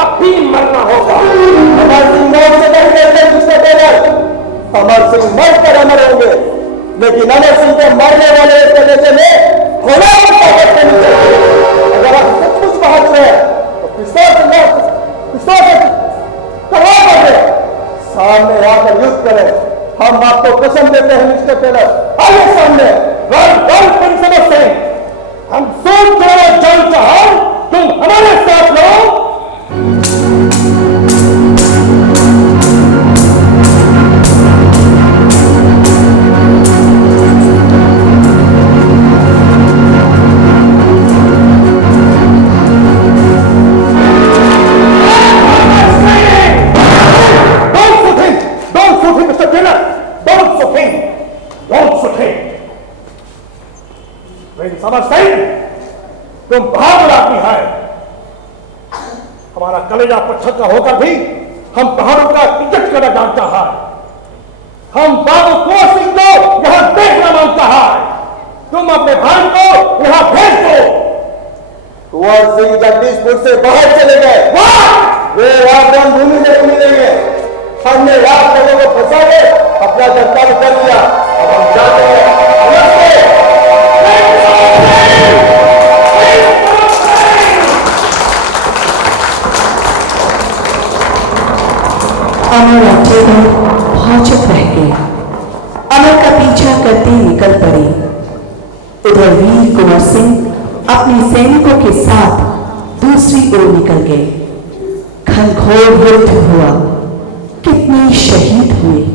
अब भी मरना होगा। अमर सिंह मौत से नहीं डरते मिस्टर टेलर। अमर सिंह मर कर अमर होंगे, लेकिन अमर सिंह को मरने वाले एक तरीके में खुला ताकत नहीं चाहिए। अगर आप सचमुच बहादुर है तो पिस्तौल से तलवार पकड़े, सामने आकर युद्ध करें। हम आपको कसम देते हैं मिस्टर टेलर, आइए सामने। समझ से हम सोच रहे जंग चाहो तुम हमारे साथ लो। समझ सिंह, तुम बहादुर आदमी है। हमारा कलेजा पत्थर का होकर भी हम पहाड़ों का इज्जत करना जानता है। हम बाबू कुंवर सिंह को यहां देखना मांगता है। तुम अपने भाई को यहां भेज दो। कुंवर सिंह जगदीशपुर से बाहर चले गए। वे आप रणभूमि में मिलेंगे। हमने आप लोगों को फंसा के अपना कर्तव्य कर लिया। अब हम जाते हैं। अमर और टेलर भौचक रह गए। अमर का पीछा करते निकल पड़े। उधर वीर कुंवर सिंह अपने सैनिकों के साथ दूसरी ओर निकल गए। घनघोर युद्ध हुआ, कितने शहीद हुए।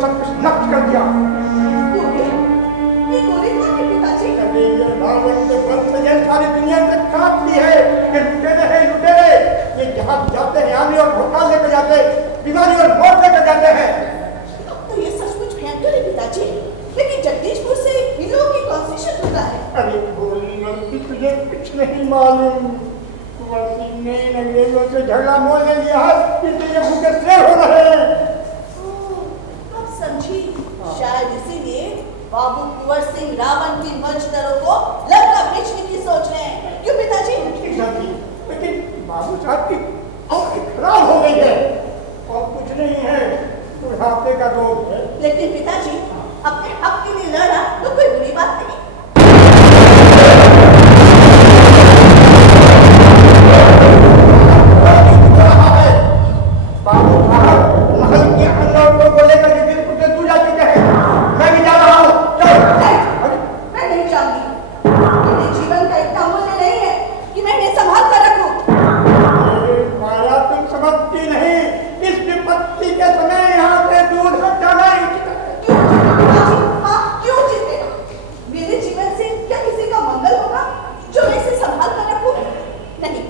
सब कुछ नष्ट कर दिया। देवी और रावण के वंश ने सारी दुनिया से काट ली है। ये लुटेरे हैं, लुटेरे। ये जहाँ जाते हैं आने और भोकाल लेकर जाते, बीमारी और मौत लेकर जाते हैं। तो ये सचमुच भयंकर है पिताजी, लेकिन जगदीशपुर से इन लोगों की कौन सी शत्रुता है? अरे बोली मलकी, तुझे कुछ नहीं मालूम। कुंवर सिंह ने इन अंग्रेजों से झगड़ा मोल ले लिया है, इसलिए ये भूखे से हो रहे हैं। अब समझी, शायद इसीलिए बाबू कुंवर सिंह रावण की मंचदरों को लंका बेचने की सोच रहे हैं। क्यों पिताजी? लेकिन बाबू साहब की आंखें खराब हो गई है और कुछ नहीं है, बुढ़ापे का रोग है। लेकिन पिताजी, अपने हक के लिए लड़ा तो कोई बुरी बात नहीं। बाबू साहब महल के अंदर को लेकर के दिल कुछ दूर जा चुके हैं। मैं भी जा रहा हूँ। मैं नहीं चाहती। मेरे जीवन का इतना मूल्य नहीं है कि मैं इन्हें संभाल कर रखूं। माया तुम समझती नहीं, इस विपत्ति के समय यहाँ से दूर हट जाना ही उचित है। हाँ, क्यों जीते? मेरे जीवन से क्या किसी का मंगल होगा जो मैं इसे संभाल कर रखूं? नहीं,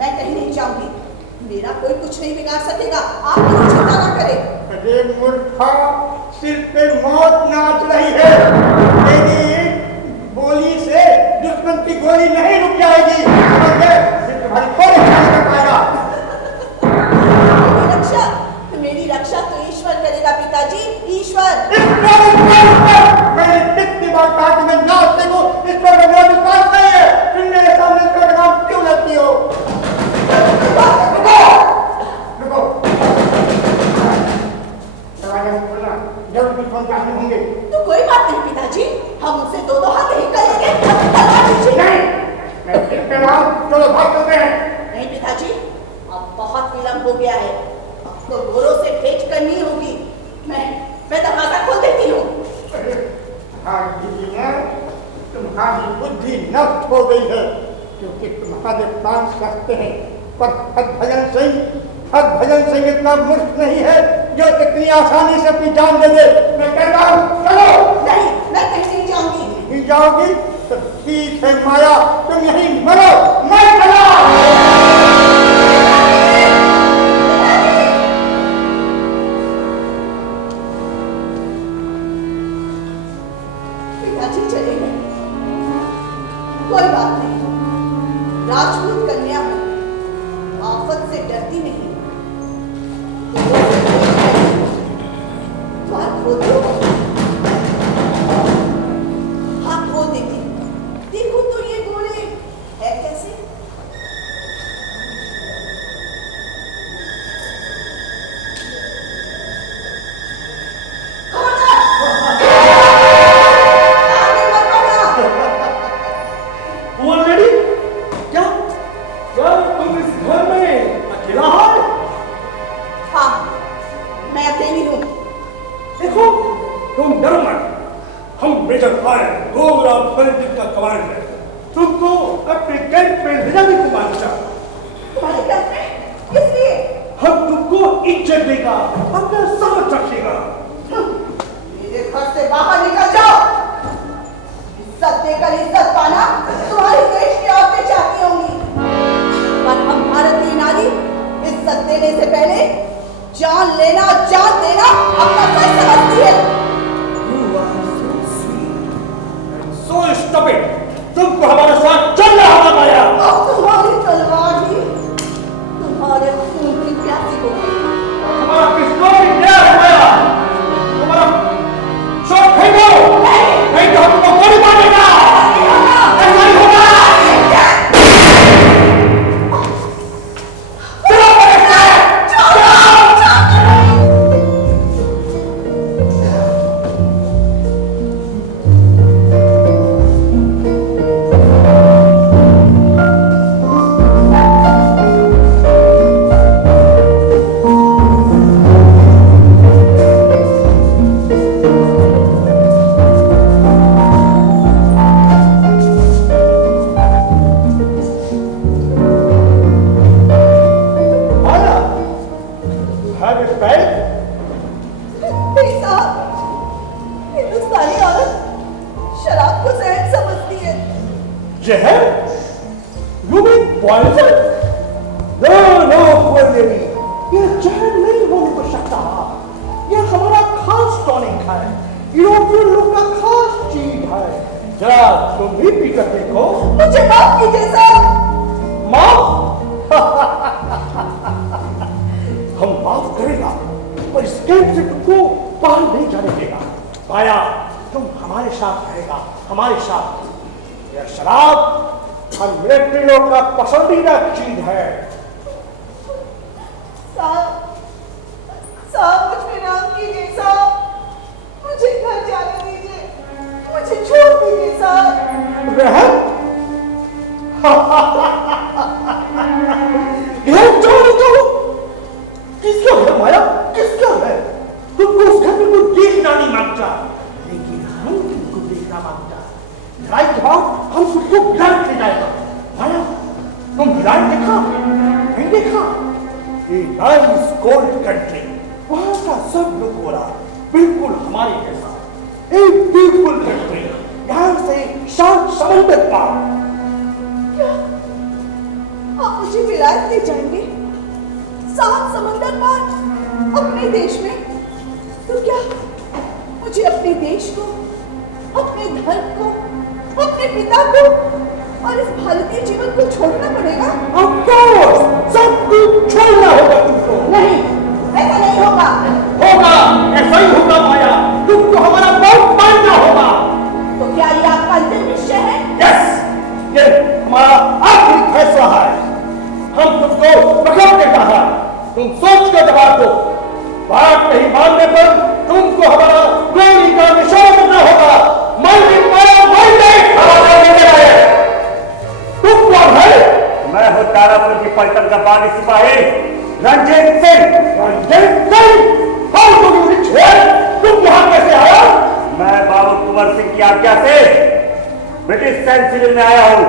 मैं कहीं नहीं जाऊंगी। मेरा कोई कुछ नहीं बिगाड़ सकेगा। आप मेरी चिंता न करें। अरे मूर्खा, सिर पे मौत नाच रही है। तेरी बोली से दुश्मन की गोली नहीं रुक जाएगी। तुम्हारी कोई रक्षा नहीं कर पाएगा। मेरी रक्षा तो ईश्वर करेगा पिताजी, ईश्वर। मैंने कितनी बार कहा कि मैं नास्तिक हूँ, इस पर मेरा विश्वास नहीं है। तुम मेरे सामने इसका नाम क्यों लेती हो? जब दुश्मन काफी होंगे तो कोई बात नहीं पिताजी, हम उसे दो हाथ नहीं करेंगे। नहीं, मैं फिर कह रहा हूँ, चलो भाग चलते हैं। नहीं पिताजी, अब बहुत विलंब हो गया है। अब तो गोरों से भेंट करनी होगी। मैं दरवाजा खोल देती हूँ। तुम्हारी बुद्धि नष्ट हो गई है, क्योंकि तुम्हारे प्राण सस्ते हैं। पर हरभजन सिंह इतना मूर्ख नहीं है जो इतनी आसानी से अपनी जान दे दे। मैं कह रहा हूँ चलो। नहीं, मैं कहीं नहीं जाऊंगी। नहीं जाओगी तो ठीक है माया, तुम यहीं मरो, मैं चला। पिताजी चले गए। कोई बात नहीं, राजपूत कन्या आफत से डरती नहीं। हाथ खोल देती। देखो तो ये गोले है कैसे? वो लड़ी क्या तुम इस घर में अकेला हो? हाँ, मैं अकेली हूँ। देखो, तुम डरो मत। हम मेजर फायर गोरा बल्दिक का कमांड है। तुमको अपने कैंप में ले जाने को मानता। तुम्हारे कैंप में? किस लिए? हम तुमको इज्जत देगा, अपना समझ रखेगा। मेरे घर से बाहर निकल जाओ। इज्जत देकर इज्जत पाना तुम्हारी देश की औरतें चाहती होंगी, पर हम भारतीय नारी इज्जत देने से पहले जान लेना, जान देना अपना फर्ज समझती है। So stupid! तुमको हमारे साथ चलना होगा माया। अब तुम्हारी तलवार ही तुम्हारे खून की प्यासी होगी। हमारा पिस्तौल भी तैयार है माया। जहर? You mean poison? No, no, poor lady. ये जहर नहीं होने को सकता। ये हमारा खास टॉनिक है, यूरोपियन लोग का खास चीज है। जरा तुम भी पीकर देखो। मुझे माफ कीजिए साहब। माफ? हम माफ करेगा, पर इस कैंप से तुमको बाहर नहीं जाने देगा। माया, तुम हमारे साथ रहेगा, हमारे साथ। यह शराब हम मिलिट्री लोग का पसंदीदा चीज है। साहब मुझ पे नाम कीजिए साहब, मुझे घर जाने दीजिए, मुझे छोड़ दीजिए साहब। रहम? घर छोड़ दो? किसका है माया, किसका है? तुमको उस घर में कोई देखना नहीं मांगता, लेकिन हम तुमको देखना मांगता। लड़ाई के बाद हम तुमको भिलाट ले जाएगा। माया, तुम भिलाट देखा? नहीं देखा? ये नाइस कोल्ड कंट्री, वहां का सब लोग बोला बिल्कुल हमारे जैसा। एक ब्यूटीफुल कंट्री, यहाँ से शांत समंदर पार। क्या आप मुझे विलायत ले जाएंगे? सात समंदर पार, अपने देश में? तो क्या मुझे अपने देश को, अपने धर्म को, अपने पिता को और इस भारतीय जीवन को छोड़ना पड़ेगा? Of course, सब कुछ छोड़ना होगा तुमको। नहीं, ऐसा नहीं होगा। होगा, ऐसा ही होगा माया। तुमको हमारा बहुत मानना होगा। तो क्या ये आपका अंतिम निश्चय है? Yes, ये हमारा आखिरी फैसला है। हम तुमको पकड़ के कहा, तुम सोच कर जवाब दो। बात नहीं मानने पर तुमको हमारा गोली का निशान करना होगा। माइंड माया, माइंड आवाज लेकर आए। तुम कौन है? मैं हूँ तारापुर की पलटन का बागी सिपाही Ranjit Singh. Ranjit Singh? How do you reach here? तुम यहाँ कैसे आया? मैं बाबू कुंवर सिंह की आज्ञा से ब्रिटिश सैन्य शिविर में आया हूँ।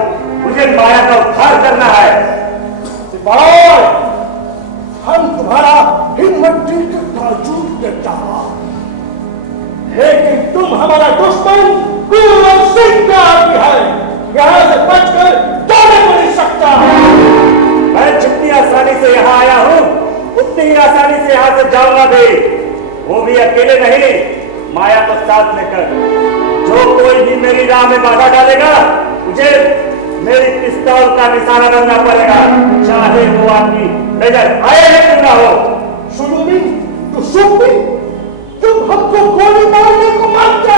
मुझे माया का उद्धार करना है। सिपाही, हम तुम्हारा हिम्मत देखकर ताजुब करता है, लेकिन तुम हमारा दुश्मन कुंवर सिंह का आदमी है। यहाँ से बचकर जाने को नहीं सकता। मैं जितनी आसानी से यहाँ आया हूँ, उतनी ही आसानी से यहाँ से जाऊंगा भी, वो भी अकेले नहीं, माया को साथ लेकर। जो कोई भी मेरी राह में बाधा डालेगा, मुझे मेरी पिस्तौल का निशाना बनना पड़ेगा, चाहे वो आदमी नजर आए या क्यों ना हो। शुरू में तो शुरू में तुम हमको गोली मारने को मानते।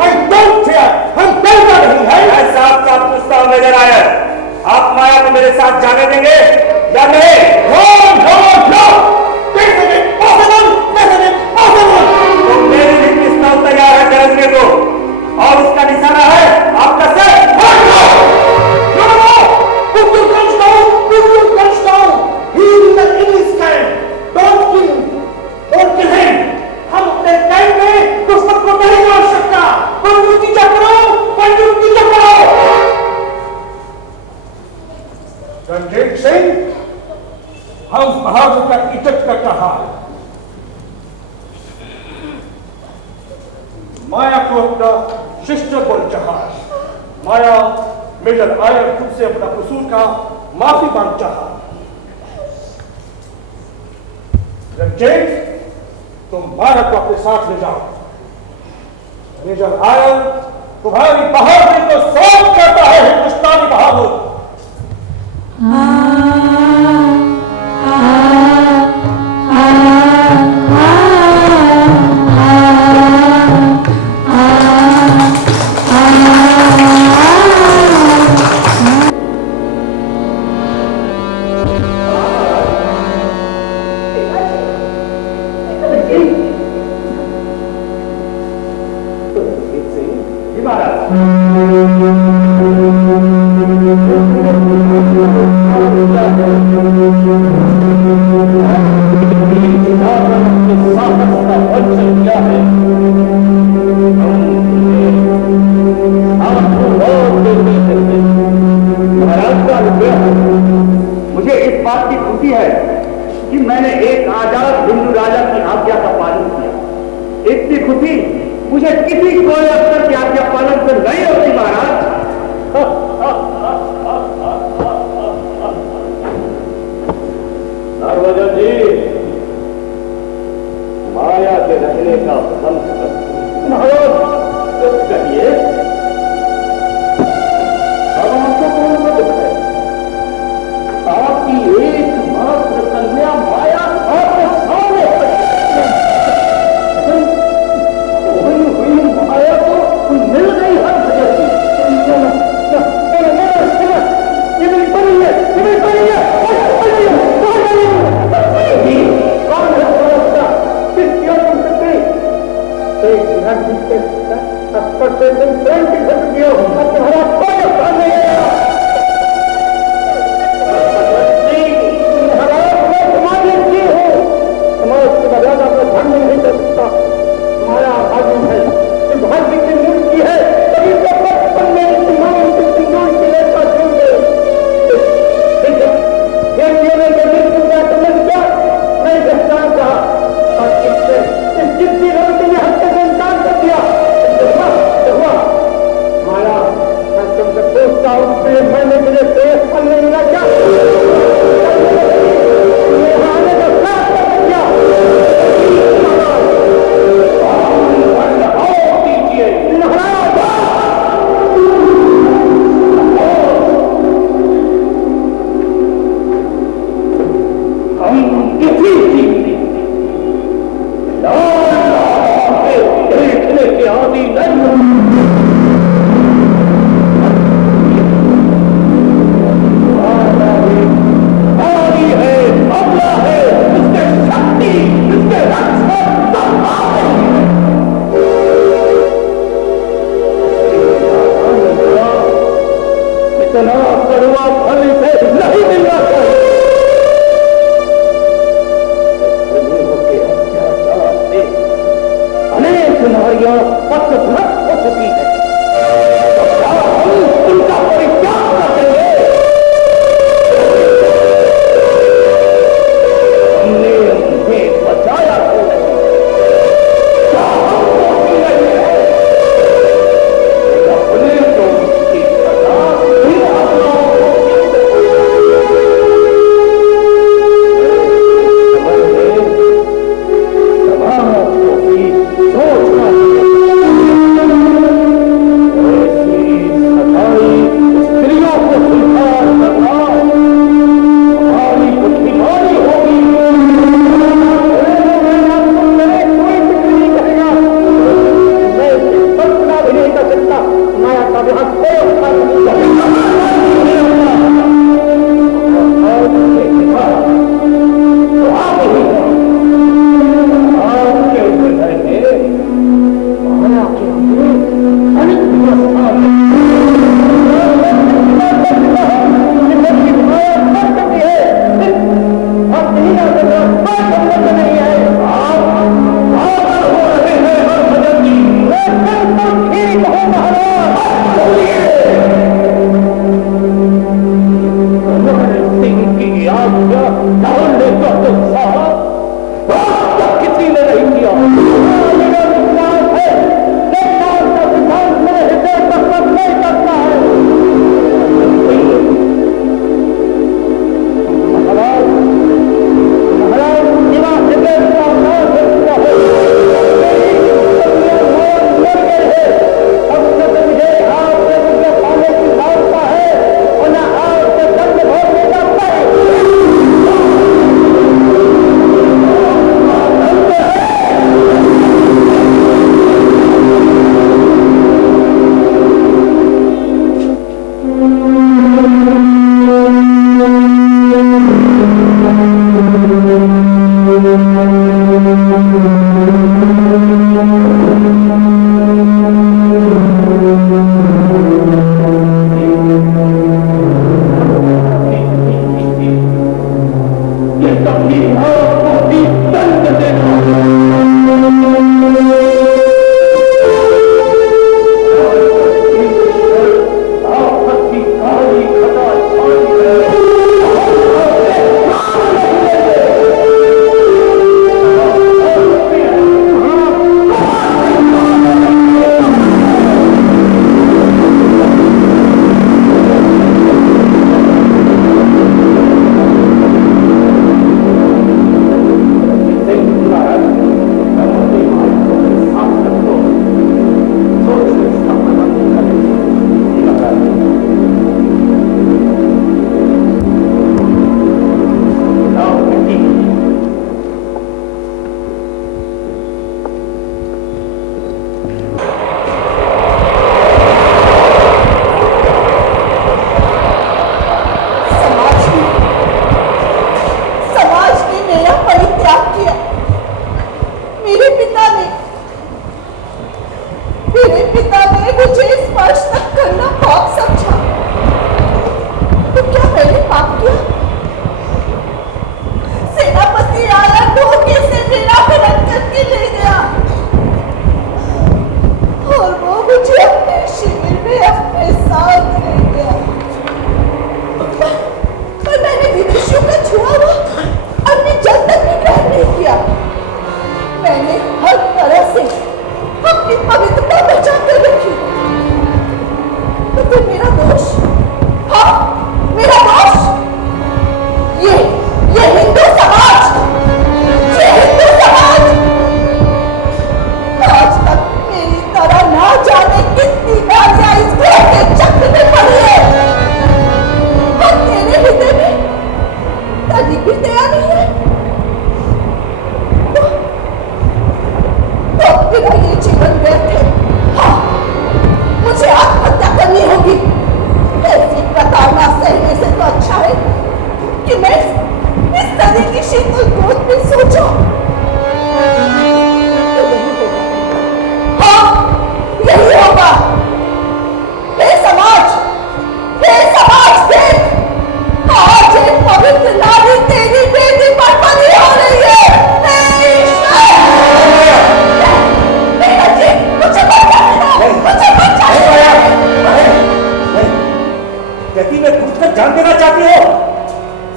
I don't fear, हम डरता नहीं है। मैं साफ साफ पूछता हूँ नजर आए, आप माया को मेरे साथ जाने देंगे या नहीं? No, no, no! This is impossible! This is impossible! तो मेरी भी पिस्तौल तैयार है गरजने को, और उसका निशाना है आपका sir. No, no! Put your guns down! Put your guns down! He is the English camp. Don't kill him! Don't kill him! हम अपने कैंप में दुश्मन को नहीं मार सकता। बंदूक की चक्रो, बंदूक की चक्रो। रणजीत सिंह, हम बहादुर का इज्जत करता है। माया को अपना शिष्य बोल चाहा। माया मेजर आयर तुमसे अपना कसूर का माफी मांग चाहा। रणजीत, तुम माया को अपने साथ ले जाओ। मेजर आयर तुम्हारी बहादुरी को सौंप करता है हिंदुस्तानी बहादुर। मुझे इस बात की खुशी है कि मैंने एक आजाद हिंदू राजा की आज्ञा का पालन किया। इतनी खुशी मुझे किसी कोई अफसर की आज्ञा पालन से नहीं होती महाराज। देने का प्रबंध कर। महाराज कहिए, अब आपको कौन सा दुख है? आपकी एकमात्र कन्या माया आपके सामने हुई माया तो मिल गई हर जगह की। ये मेरी परी है, ये मेरी परी है। कौन है उसका? किस क्यों तुम सकते? एक मिनट जीते अस्पताल से तुम प्रेम की सकती हो, अब तुम्हारा कोई नुकसान नहीं है। मर्यादा को ध्यान नहीं कर सकता। माया भागी है, भाग्य की मूर्ति है, तभी तो बचपन में सिंदूर की रेखा छूट गई। एक जीने के मृत्यु का समझ क्या नहीं पहचान कहा और इस जिद्दी लड़की ने हत्या से इंकार कर दिया। हुआ माया, मैं तुमसे पूछता हूँ, मरने के लिए श्रेष्ठ फल नहीं मिला क्या? आने का साथ कर दिया। देखने के आदि नहीं है, अमला है, इसके शक्ति, इसके इतना कड़वा फल इसे नहीं मिलना चाहिए। अनेक नारियां पथभ्रष्ट हो चुकी है, तो क्या हम उनका परित्याग कर देंगे? हमने उन्हें बचाया क्यों नहीं? क्या हम दोषी नहीं है? अपने तो उसकी सजा फिर अपनों को समाज को भी सोचना चाहिए। मेरे पिता ने मुझे स्पर्श तक करना पाप समझा, तो क्या मैंने पाप किया? सेनापति आया धोखे से मेरा हरण करके ले गया और वो मुझे अपने शिविर में अपने साथ ले गया। पर मैंने विदेशियों का छुआ हुआ अन्य जल तक भी ग्रहण नहीं किया। मैंने हर तरह से अपनी पवित्रता बचा कर रखी। तो फिर मेरा दोष, हाँ मेरा दोष, ये हिंदू समाज, ये हिंदू समाज आज तक मेरी तरह ना जाने कितनी गालियां इस ग्रह के चक्र में पड़ी है और तेरे हृदय में तनिक भी दया नहीं है। तो मेरा ये जीवन व्यर्थ है। हाँ, मुझे आत्महत्या करनी होगी। ऐसी प्रताड़ना सहने से तो अच्छा है कि मैं इस नदी की शीतल गोद में सो जाऊं। तो यही होगा, हाँ यही होगा। हे समाज देख, आज एक पवित्र नारी तेरी बेटी पर बलि हो रही है। हे ईश्वर! मेरा जी, मुझे बचाओ। गति में घुसकर जान देना चाहती हो?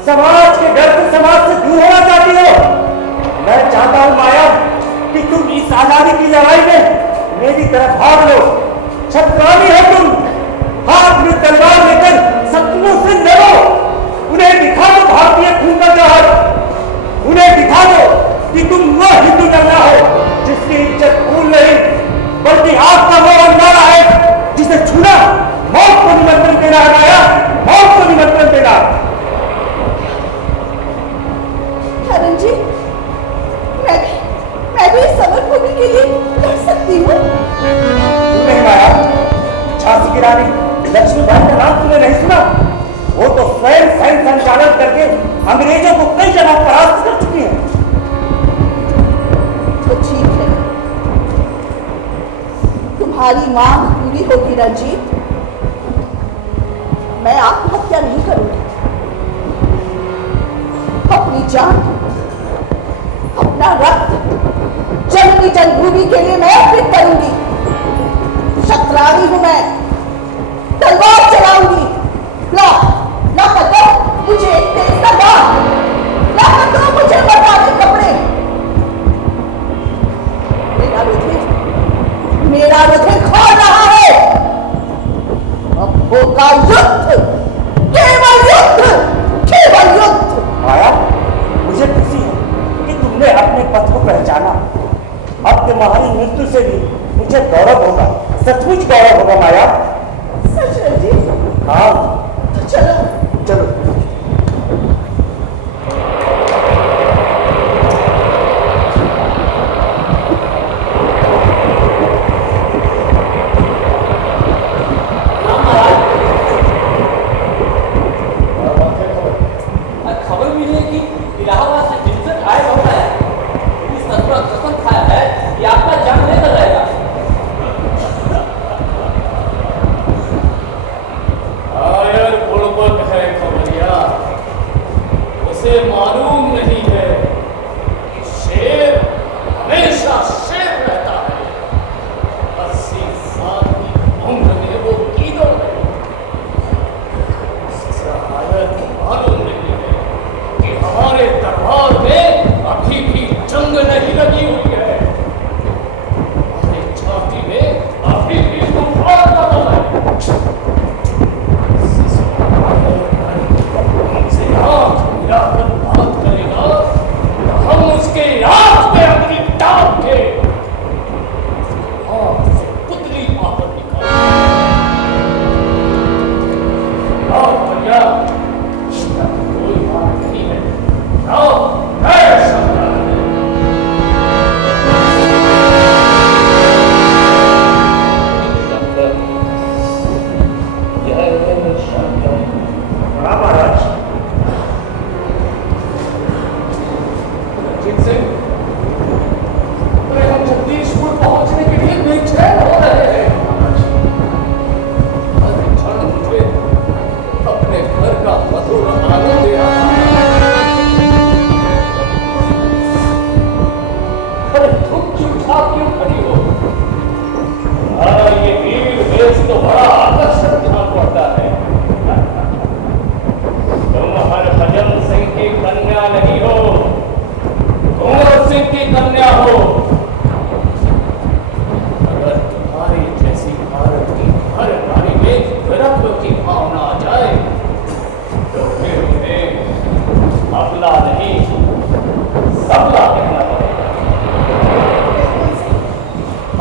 समाज के डर से, समाज से दूर होना चाहती हो? मैं चाहता हूं माया कि तुम इस आजादी की लड़ाई में मेरी तरफ भाग लो। छत्रानी हो तुम, हाथ में तलवार लेकर शत्रुओं से लड़ो। उन्हें दिखा दो भारतीय खून का जहर। उन्हें दिखा दो कि तुम वह हिंदू डरना हो जिसकी इज्जत खून नहीं बल्कि आपका वो अंगारा है जिसे छूना मौत को निमंत्रण देना है। माया, मौत को निमंत्रण देना। हरण जी, मैं भी समर भूमि के लिए लड़ सकती हूँ। नहीं माया, झांसी की रानी लक्ष्मीबाई का नाम तुमने नहीं सुना? वो तो स्वयं सैन्य संचालन करके अंग्रेजों को कई जगह परास्त कर चुकी है। तो ठीक है, तुम्हारी मांग पूरी होगी रंजीत। मैं आत्महत्या नहीं करूंगी। अपनी जान, अपना रक्त जननी जन्मभूमि के लिए मैं अर्पित करूंगी। शत्राणी हूं मैं, तलवार चलाऊंगी। ला कर दो मुझे एक तेज तलवार, ला कर दो मुझे बरसाती कपड़े। मेरा रुधिर खोल रहा है। अब होगा युद्ध, केवल युद्ध, केवल युद्ध। माया, मुझे खुशी है कि तुमने अपने पथ को पहचाना। अब तुम्हारी मृत्यु से भी मुझे गौरव होगा, सचमुच गौरव होगा माया। सच है जी? हाँ। तो चलो चलो। खबर मिली है कि इलाहाबाद से विंसेंट आए होता है। इस तस्वीर कसम खाया है कि आपका जान लेकर रहेगा। आया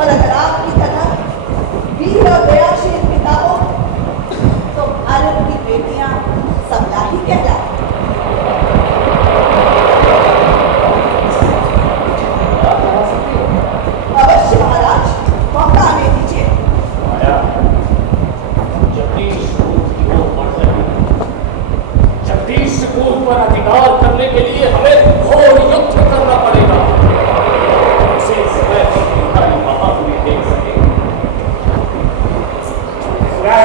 और अगर आपकी तरह वीर और दयाशील पिता हो तो भारत की बेटियां सबला ही कहलाए। अवश्य महाराज, मौका आने दीजिए। जगदीशपुर पर अधिकार करने के लिए हमें घोर युद्ध करना पड़ेगा। उसे समय पर तुम्हारी बहादुरी देख सके।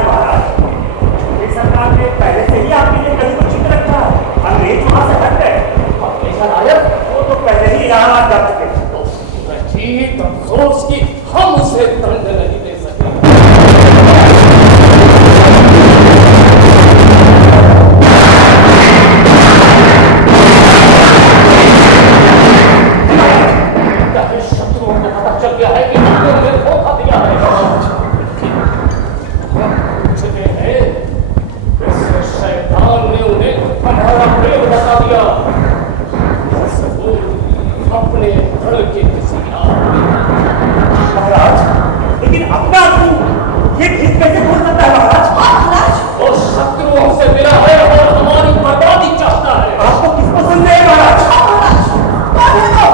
महाराज, ये सरकार ने पहले से ही आपके लिए कहीं को चित रखा है। अंग्रेज वहां से हट गए। वो तो पहले ही इलाहाबाद जा चुके। रचित अफसोस की हम उसे दंड नहीं दे सके। शत्रुओं को पता चल गया है कि हमने उन्हें धोखा दिया है। पूछते हैं, इस शैतान ने उन्हें हमारा प्रेम बता दिया। अपने धड़ के किसी महाराज, लेकिन अपना ये ठीक कैसे बोल सकता है महाराज? महाराज, वो शत्रुओं से मिला है और हमारी बर्बादी चाहता है। आपको किसको सुन रहे महाराज? महाराज, कौन है वो?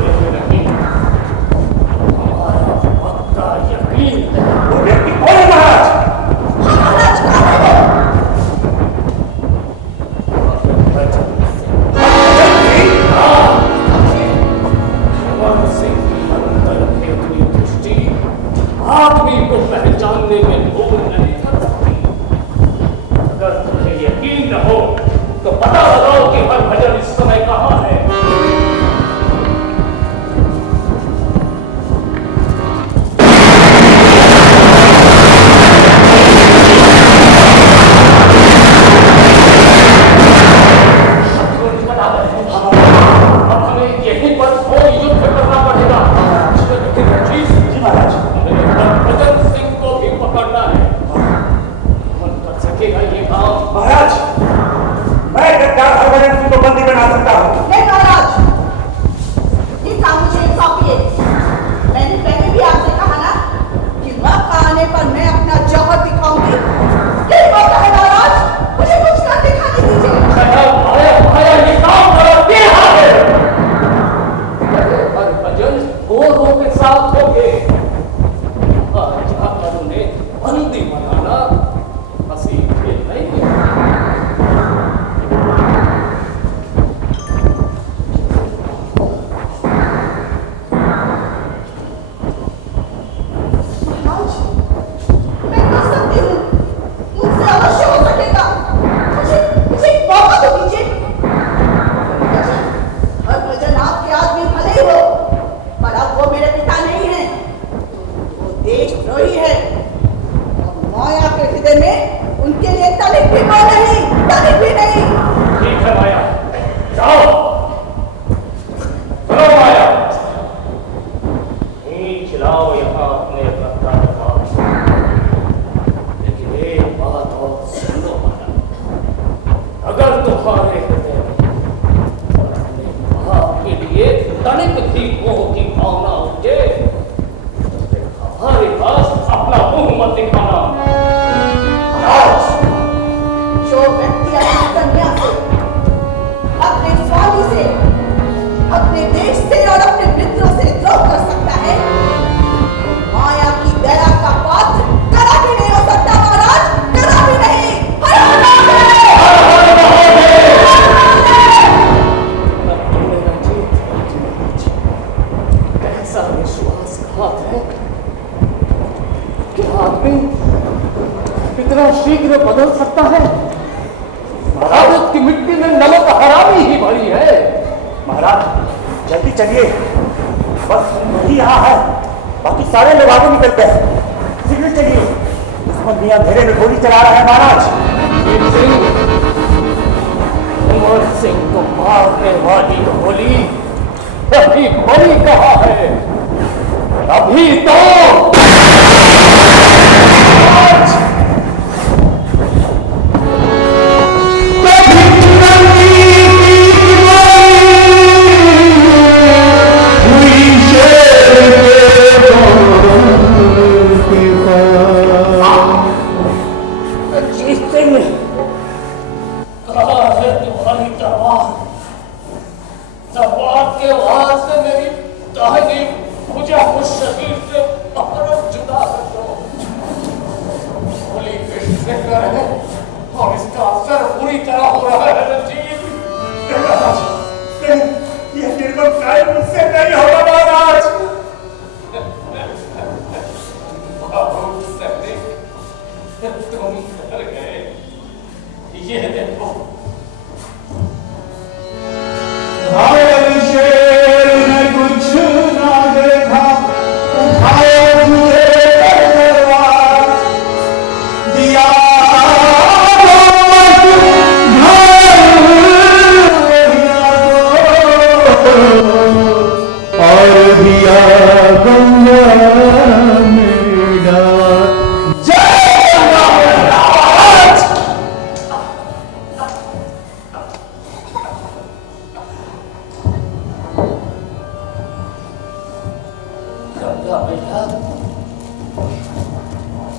नहीं, हमारा पक्का यकीन है। वो व्यक्ति कौन है महाराज? महाराज, कौन है वो? आदमी को पहचानने में भूल नहीं कर सकती। अगर तुम्हें यकीन न हो तो पता लगाओ कि हरभजन इस समय कहाँ है। शत्रु निकट आ गए हैं। अब हमें यहीं पर घोर युद्ध करना पड़ेगा। जी महाराज, हरभजन सिंह को भी पकड़ना है। कौन कर सकेगा ये काम? महाराज, मैं गद्दार हरभजन सिंह को बंदी बना सकता हूँ। नहीं महाराज, ये काम मुझे सौंपिए। मैंने पहले भी आपसे कहा ना कि मौका आने पर मैं अपना जौहर दिखाऊंगी। यही मौका है महाराज, मुझे कुछ कर दिखाने दीजिए। आया ये काम करो, देहा है। हरभजन गोरों के साथ हो गए। जाकर उन्हें बंदी बनाना हंसी खेल नहीं है। महाराज, मैं कर सकती हूँ, मुझसे अवश्य हो सकेगा। मुझे एक मौका तो दीजिए। हरभजन आपके आदमी भले ही हो, पर अब वो मेरे पिता नहीं है। वो देशद्रोही है। और माया के हृदय में उनके लिए तनिक भी वो नहीं, तनिक भी नहीं। ठीक है माया, जाओ चलो माया, खिलाओ यहाँ अपने रत्ता प्रभाव। लेकिन एक बात और सुन लो माया, अगर तुम्हारे हृदय में और अपने बाप के लिए तनिक भी मोह की भावना उठे तो फिर हमारे पास अपना मुंह मत दिखाना। जो व्यक्ति अपनी कन्या से, अपने स्वामी से, अपने देश से और अपने मित्रों से द्रोह कर सकता है, वो माया की दया का पात्र कदापि नहीं हो सकता महाराज, कदापि नहीं। हर हर कैसा विश्वासघात है कि आदमी इतना शीघ्र बदल सकता है। भारत की मिट्टी में नमक हरामी ही भरी है। महाराज, जल्दी चलिए, बस वही यहाँ है, बाकी सारे लोग आगे निकल गए। शीघ्र चलिए, दुश्मन भी अंधेरे में गोली चला रहा है महाराज। कुंवर सिंह को मारने वाली गोली अभी बड़ी कहाँ है? अभी तो हुई शेर के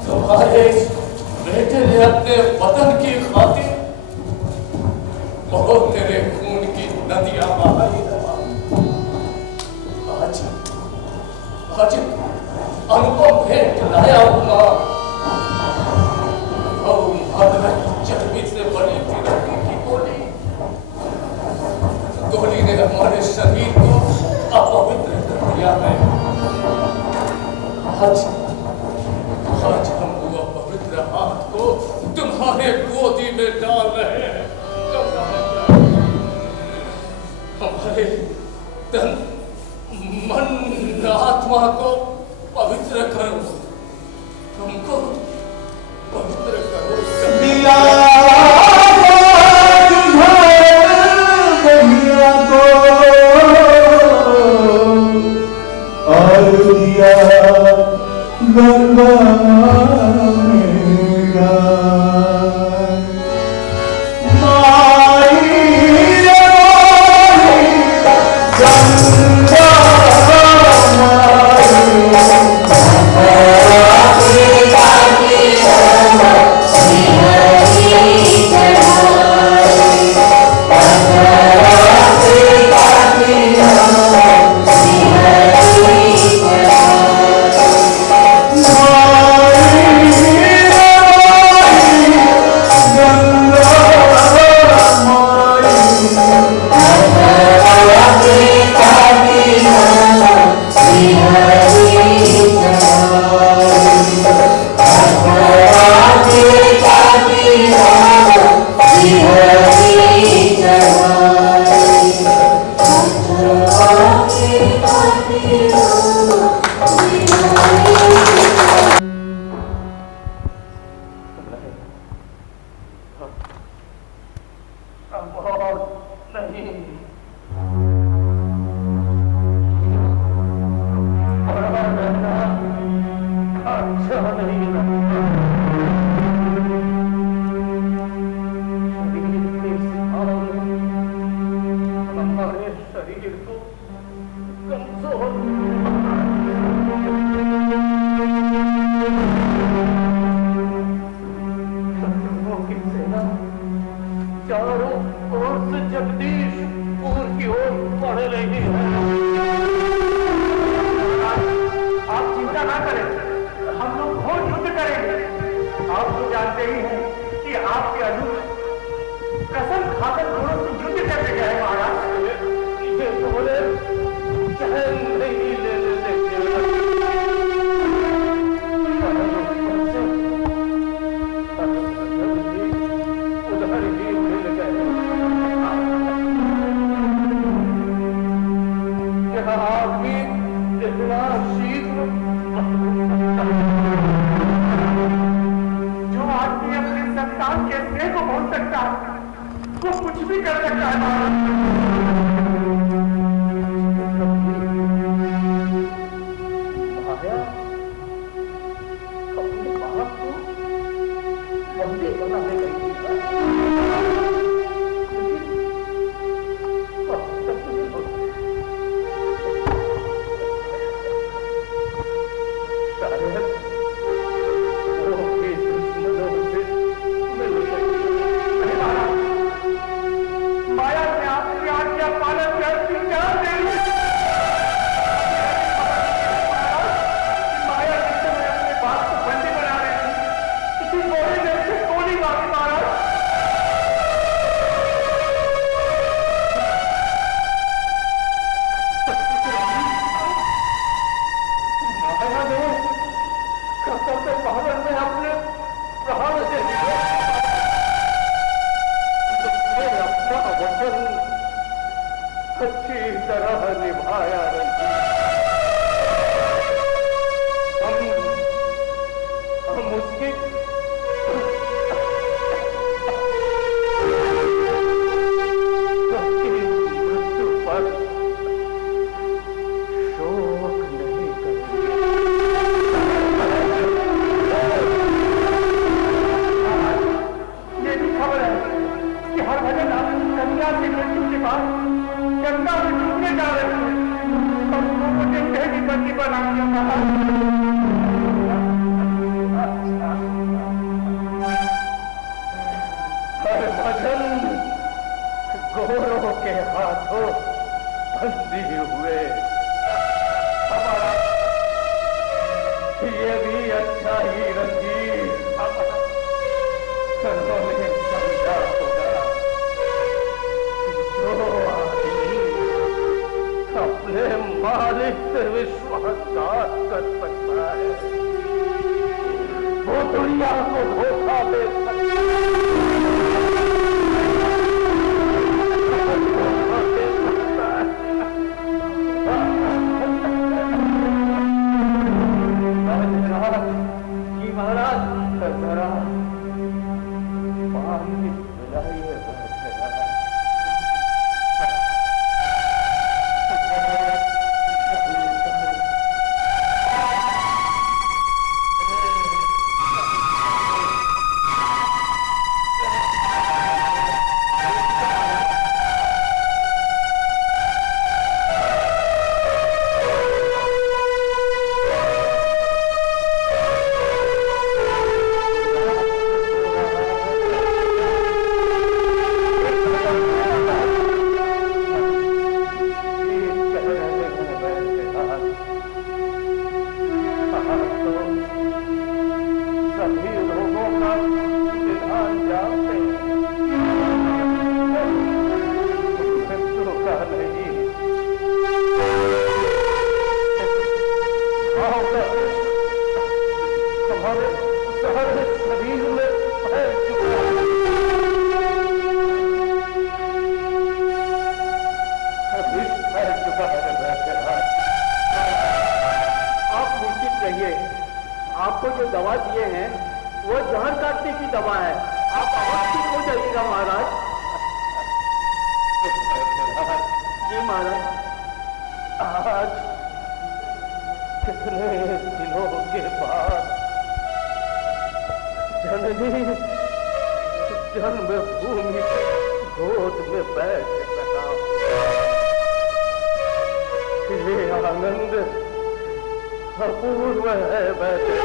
तुम्हारे बेटे ने अपने वतन की खातिर बहुत तेरे खून की नदियां बहाई है। आज अनुपम भेंट लाया हूं मां। चर्बी से बनी तिरंगे की गोली ने हमारे शरीर को अपवित्र कर दिया है। आज हम वो अपवित्र हाथ को तुम्हारे गोदी में डाल रहे हैं। हमारे तन मन आत्मा को पवित्र करो, हमको पवित्र करो। दिया माया ने आपकी आज्ञा भी अच्छा ही रंजीत उन्होंने समझा होगा जो आदमी अपने मालिक से विश्वासघात कर सकता है वो दुनिया को धोखा दे महाराज जरा पानी पिलाइए आपको जो दवा दिए हैं वो जहर काटने की दवा है। आप अवश्य ठीक हो जाइएगा महाराज। जी महाराज। आज कितने दिनों के बाद जननी जन्मभूमि गोद में बैठ रहा ये आनंद अपूर्व है बैठे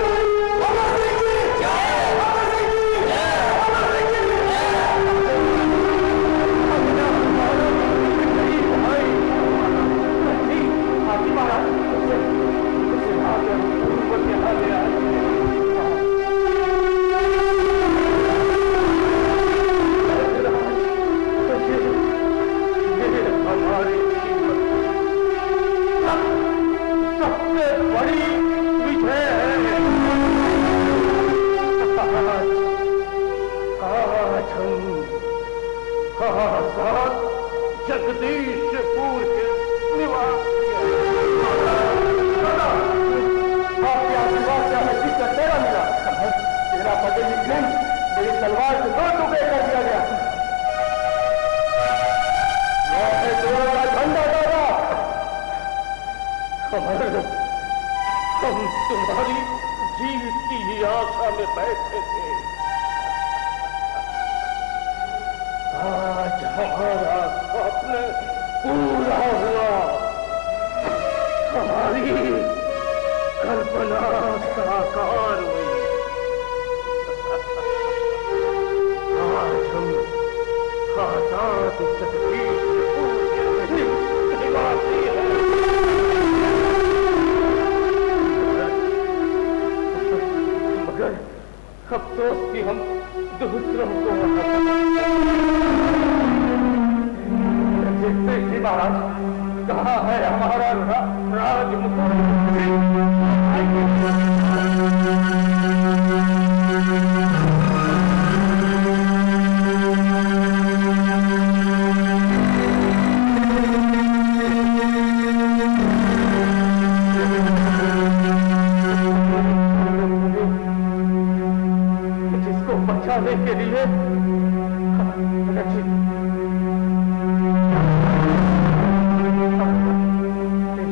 हमारी सबसे बड़ी विजय है। आज हम आजाद जगदीशपुर के निवासी आपके आशीर्वाद से हमें जीत का तेरा मिला। तेरा पति निकल मेरी तलवार से 2 टुकड़े कर दिया गया। यह है तेरा का झंडा दादा। हम तुम्हारी जीत की ही आशा में बैठे थे। आज हमारा स्वप्न पूरा हुआ। हमारी कल्पना साकार हुई। आज हम आजाद जगदीशपुर के निवासी हैं। मगर अफसोस कि हम दूसरों को देखते महाराज कहाँ है हमारा राजमुकुट। बचाने के लिए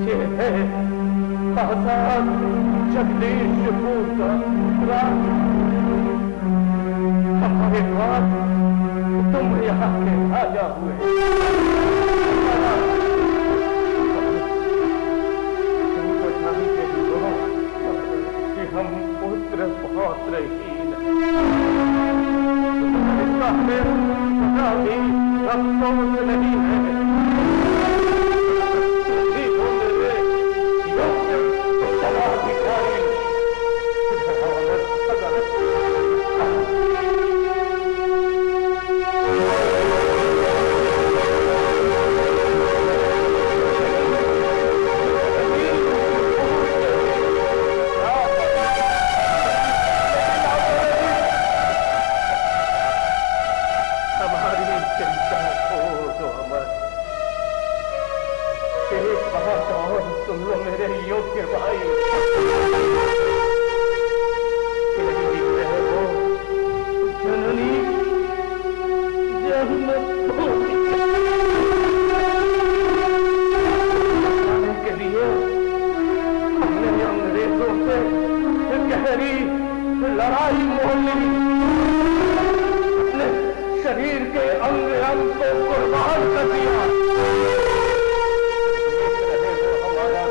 ये है आजाद जगदीशपुर का राज। हमारे बाद तुम यहाँ के राजा हुए। तुमको चाहिए कि हम पुत्र पौत्रहीन भी अफसोस नहीं है। मेरी लड़ाई मोहनी अपने शरीर के अंग अंग को कुर्बान कर दिया। हमारा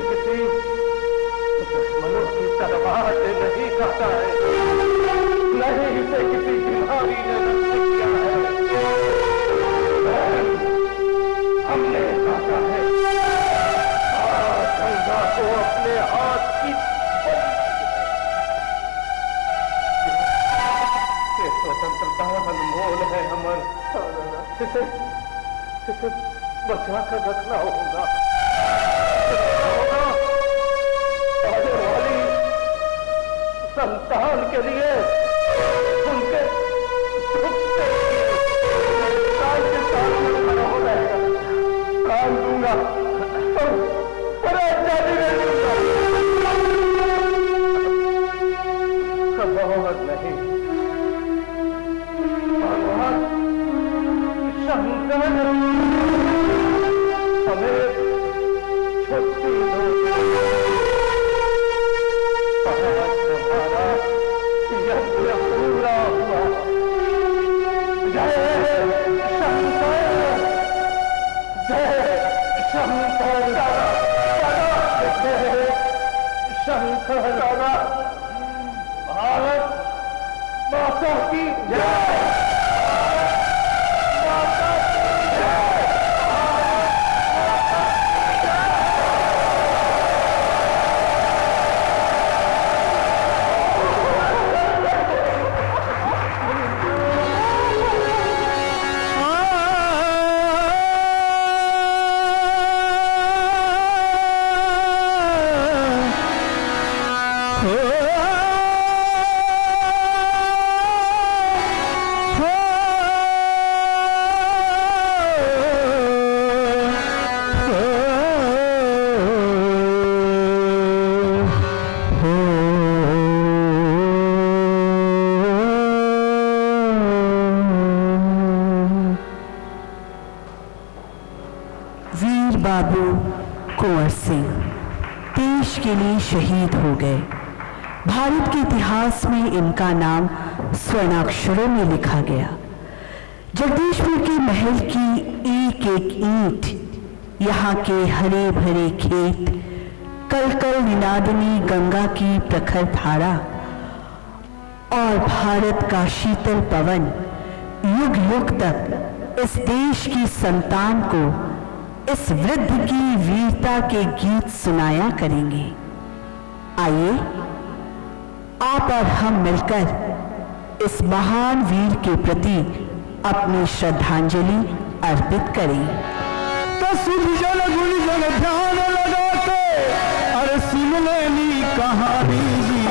किसी दुश्मनों की तलवार से नहीं काटा है, नहीं इसे किसी बीमारी ने नष्ट किया है, हमने काटा है। गंगा को अपने हाथ की ये स्वतंत्रता अनमोल है अमर, इसे बचा कर रखना होगा। आने वाली संतान के लिए, उनके सुख के लिए साल के साल में खड़ा हो जाएगा, काम दूंगा और आजादी नहीं दूंगा। कबूल नहीं, भगवान शंकर हमें छुट्टी दो। हमारा यज्ञ पूरा हुआ। जय शंकर, जय शंकर, जय शंकर। भारत माता की जय। बाबू कुंवर सिंह देश के लिए शहीद हो गए। भारत के इतिहास में इनका नाम स्वर्णाक्षरों में लिखा गया। जगदीशपुर के महल की एक एक ईंट, यहाँ के हरे भरे खेत, कल कल निनादनी गंगा की प्रखर धारा और भारत का शीतल पवन युग युग तक इस देश की संतान को इस वृद्ध की वीरता के गीत सुनाया करेंगे। आइए आप और हम मिलकर इस महान वीर के प्रति अपनी श्रद्धांजलि अर्पित करें। तो सुध जल गुण जल ध्यान लगा के अरे सुन लेनी कहानी जी।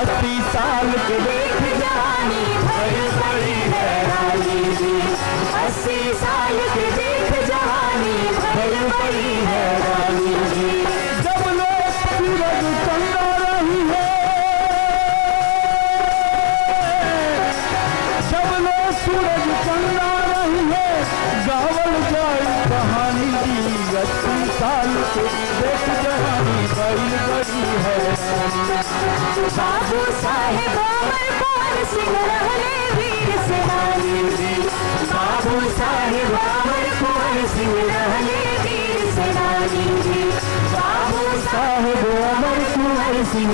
80 साल के देख जवानी भरी बड़ी हैरानी जी। 80 साल के देख जवानी भरी बड़ी हैरानी जी। जब लोग सूरज चंदा रही है, जब लोग सूरज चंदा रही है, गावल जाए कहानी जी। 80 साल के देख जवानी भरी बड़ी है। बाबू साहेब अमर कुंवर सिंह रहले वीर सेनानी जी। बाबू साहेब अमर कुंवर सिंह रहले वीर सेनानी जी। बाबू साहेब अमर कुंवर सिंह